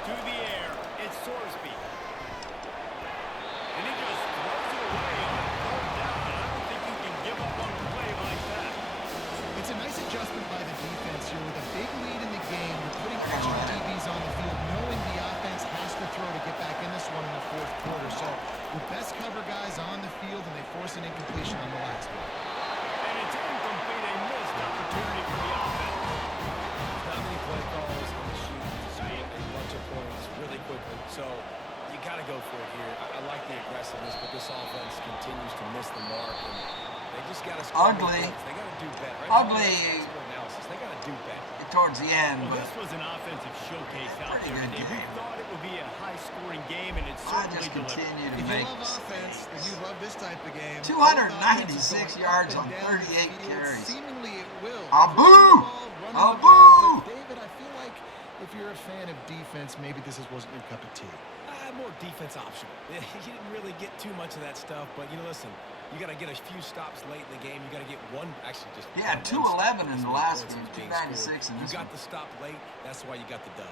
To the air, it's Sorsby. And he just throws it away on 3rd down. I don't think you can give up on a play like that. It's a nice adjustment by the defense here. With a big lead in the game, you're putting extra DBs on the field, knowing the offense has to throw to get back in this one in the 4th quarter. So your best cover guys on the field, and they force an incompletion on the last one. And it's incomplete, a missed opportunity for the offense. Not many play calls on the shoot to score a bunch of points really quickly. So you got to go for it here. I like the aggressiveness, but this offense continues to miss the mark. And they just got to score. Ugly. They got to do better. Right? Ugly. Analysis. They got to do better. Towards the end, Well, but this was an offensive showcase out pretty there good today. We game. thought it would be a high-scoring game, and it I certainly just delivered. continue to If you make love offense, mistakes. then you love this type of game. 296 yards on Both offenses 38 going up and down the field. carries. Seemingly it will. Abu! Running the ball, Abu! but David, I feel like if you're a fan of defense, maybe this wasn't your cup of tea. More defense optional. You didn't really get too much of that stuff, but listen, you got to get a few stops late in the game. You got to get one, actually just He had 211 in the last game, 296 in this You got one. the stop late. That's why you got the dub.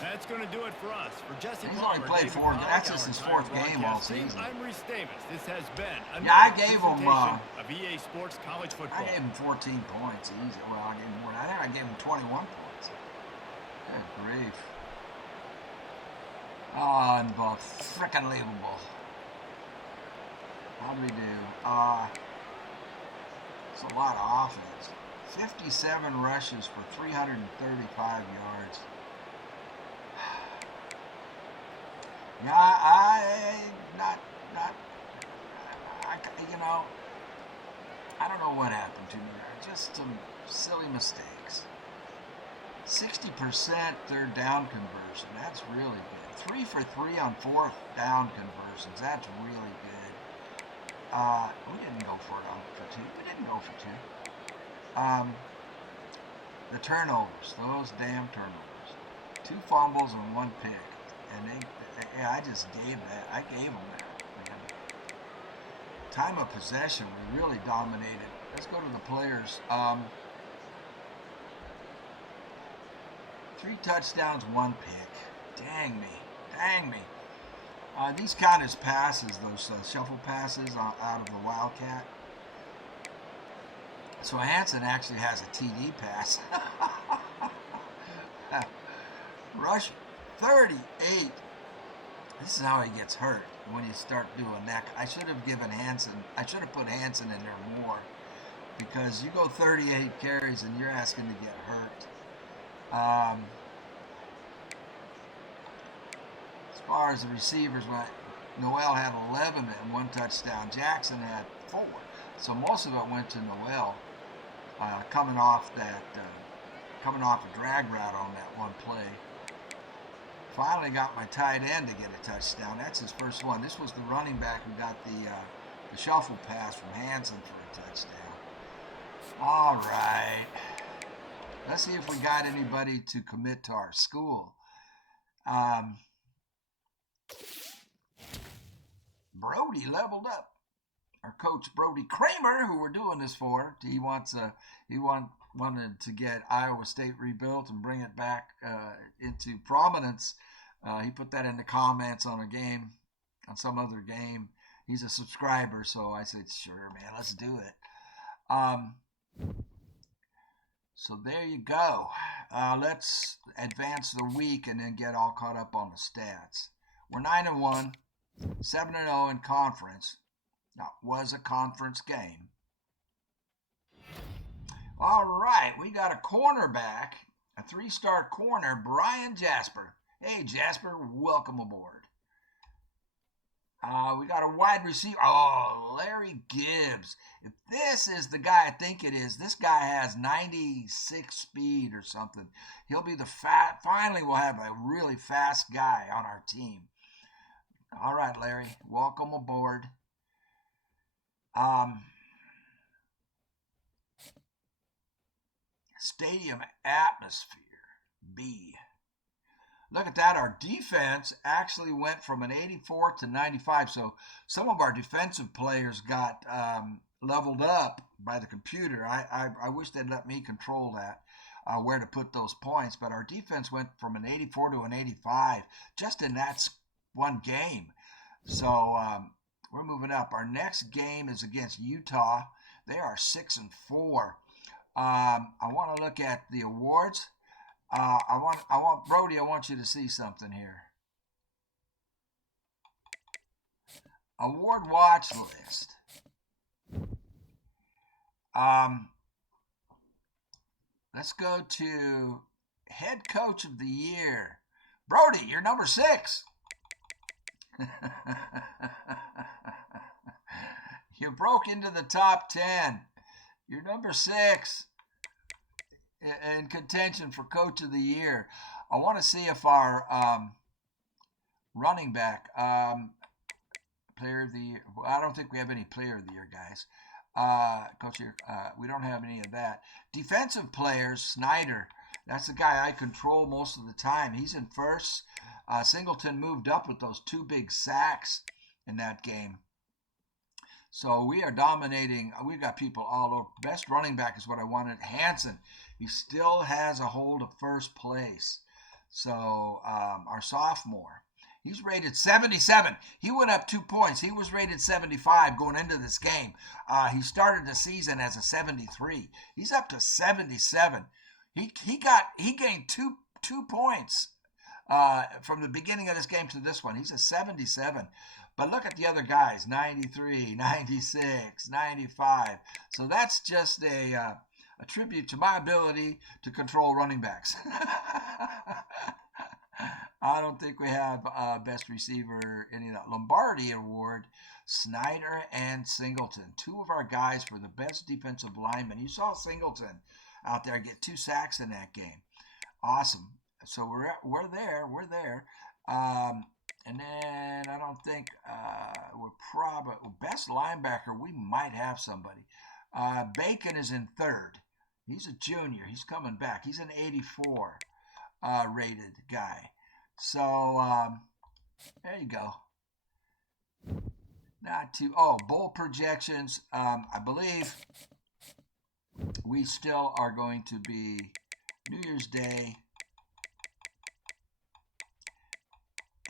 That's going to do it for us. For Jesse He's Palmer, only played David 4. Pollack, That's our just his entire 4th game all broadcast team, season. I'm Reese Davis. This has been Yeah, I another gave him, presentation of EA Sports College I Football. gave him 14 points. Easy. Well, I gave him more. I think I gave him 21 points. Good grief. Oh, and both frickin' unbelievable. How do we do? It's a lot of offense. 57 rushes for 335 yards. Yeah, I don't know what happened to me there. Just some silly mistakes. 60% 3rd down conversion. That's really good. 3 for 3 on 4th down conversions. That's really good. We didn't go for it for 2. We didn't go for 2. The turnovers. Those damn turnovers. 2 fumbles and 1 pick. And I just gave that. I gave them that. Man. Time of possession, we really dominated. Let's go to the players. 3 touchdowns, 1 pick. Dang me. These count as passes, those shuffle passes out of the Wildcat. So Hansen actually has a TD pass. Rush 38. This is how he gets hurt when you start doing that. I should have put Hansen in there more, because you go 38 carries and you're asking to get hurt. As far as the receivers went, Noel had 11 and 1 touchdown. Jackson had 4. So most of it went to Noel, coming off a drag route on that one play. Finally got my tight end to get a touchdown. That's his first one. This was the running back who got the shuffle pass from Hansen for a touchdown. All right. Let's see if we got anybody to commit to our school. Brody leveled up. Our coach Brody Kramer, who we're doing this for, he wanted to get Iowa State rebuilt and bring it back into prominence. He put that in the comments on some other game. He's a subscriber, so I said, sure, man, let's do it. So there you go. Let's advance the week and then get all caught up on the stats. We're 9-1, 7-0 in conference. Now, it was a conference game. All right, we got a cornerback, a 3-star corner, Brian Jasper. Hey, Jasper, welcome aboard. We got a wide receiver. Oh, Larry Gibbs. If this is the guy I think it is, this guy has 96 speed or something. He'll be the finally we'll have a really fast guy on our team. All right, Larry, welcome aboard. Stadium atmosphere, B. Look at that. Our defense actually went from an 84 to 95. So some of our defensive players got leveled up by the computer. I wish they'd let me control that, where to put those points. But our defense went from an 84 to an 85 just in that one game. So we're moving up. Our next game is against Utah. They are 6-4. I want to look at the awards. I want Brody. I want you to see something here. Award watch list. Let's go to head coach of the year. Brody, you're number 6. You broke into the top 10. You're number 6 in contention for coach of the year. I want to see if our running back, player of the year. Well, I don't think we have any player of the year, guys. Coach here, we don't have any of that. Defensive players, Snyder. That's the guy I control most of the time. He's in first. Singleton moved up with those 2 big sacks in that game. So we are dominating. We've got people all over. Best running back is what I wanted. Hansen. He still has a hold of first place. So our sophomore. He's rated 77. He went up 2 points. He was rated 75 going into this game. He started the season as a 73. He's up to 77. He gained two points from the beginning of this game to this one. He's a 77. But look at the other guys, 93, 96, 95. So that's just a tribute to my ability to control running backs. I don't think we have best receiver, any of that. Lombardi Award, Snyder and Singleton. 2 of our guys for the best defensive linemen. You saw Singleton out there get 2 sacks in that game. Awesome. So we're there. And then I don't think we're probably best linebacker. We might have somebody. Bacon is in 3rd. He's a junior. He's coming back. He's an 84 rated guy. So there you go. Not too. Oh, bowl projections. I believe we still are going to be New Year's Day.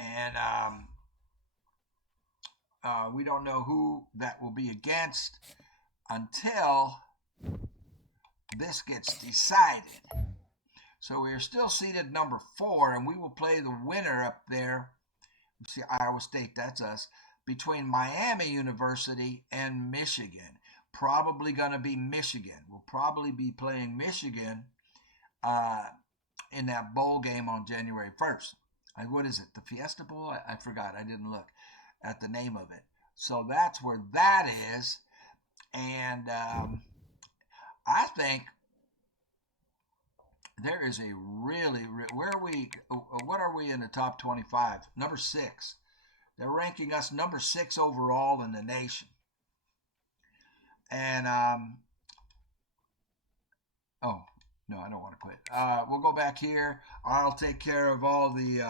And we don't know who that will be against until this gets decided. So we are still seated number 4, and we will play the winner up there. See, Iowa State, that's us, between Miami University and Michigan. Probably going to be Michigan. We'll probably be playing Michigan in that bowl game on January 1st. What is it? The Fiesta Bowl? I forgot. I didn't look at the name of it. So that's where that is. And I think there is a really, where are we? What are we in the top 25? Number 6. They're ranking us number 6 overall in the nation. And oh. No, I don't want to quit. We'll go back here. I'll take care of all the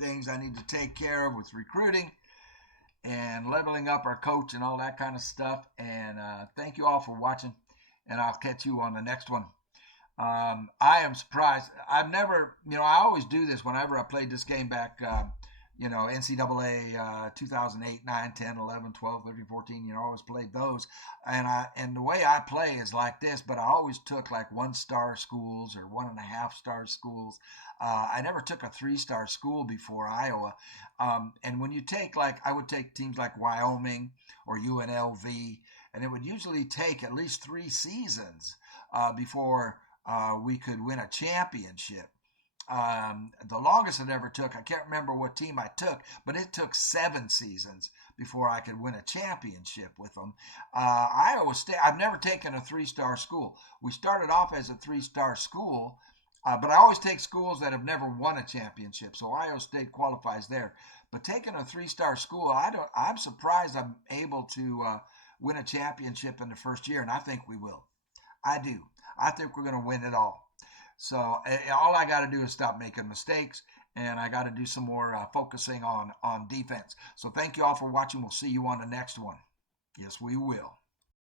things I need to take care of with recruiting and leveling up our coach and all that kind of stuff. And thank you all for watching, and I'll catch you on the next one. I am surprised. I've never, I always do this whenever I played this game back, NCAA 2008, 9, 10, 11, 12, 13, 14, I always played those. And the way I play is like this, but I always took like 1-star schools or 1.5-star schools. I never took a 3-star school before Iowa. And when you take, I would take teams like Wyoming or UNLV, and it would usually take at least 3 seasons before we could win a championship. The longest it ever took, I can't remember what team I took, but it took 7 seasons before I could win a championship with them. Iowa State, I've never taken a 3-star school. We started off as a 3-star school, but I always take schools that have never won a championship. So Iowa State qualifies there. But taking a 3-star school, I'm surprised I'm able to win a championship in the first year, and I think we will. I do. I think we're going to win it all. So all I got to do is stop making mistakes, and I got to do some more focusing on defense. So thank you all for watching. We'll see you on the next one. Yes, we will.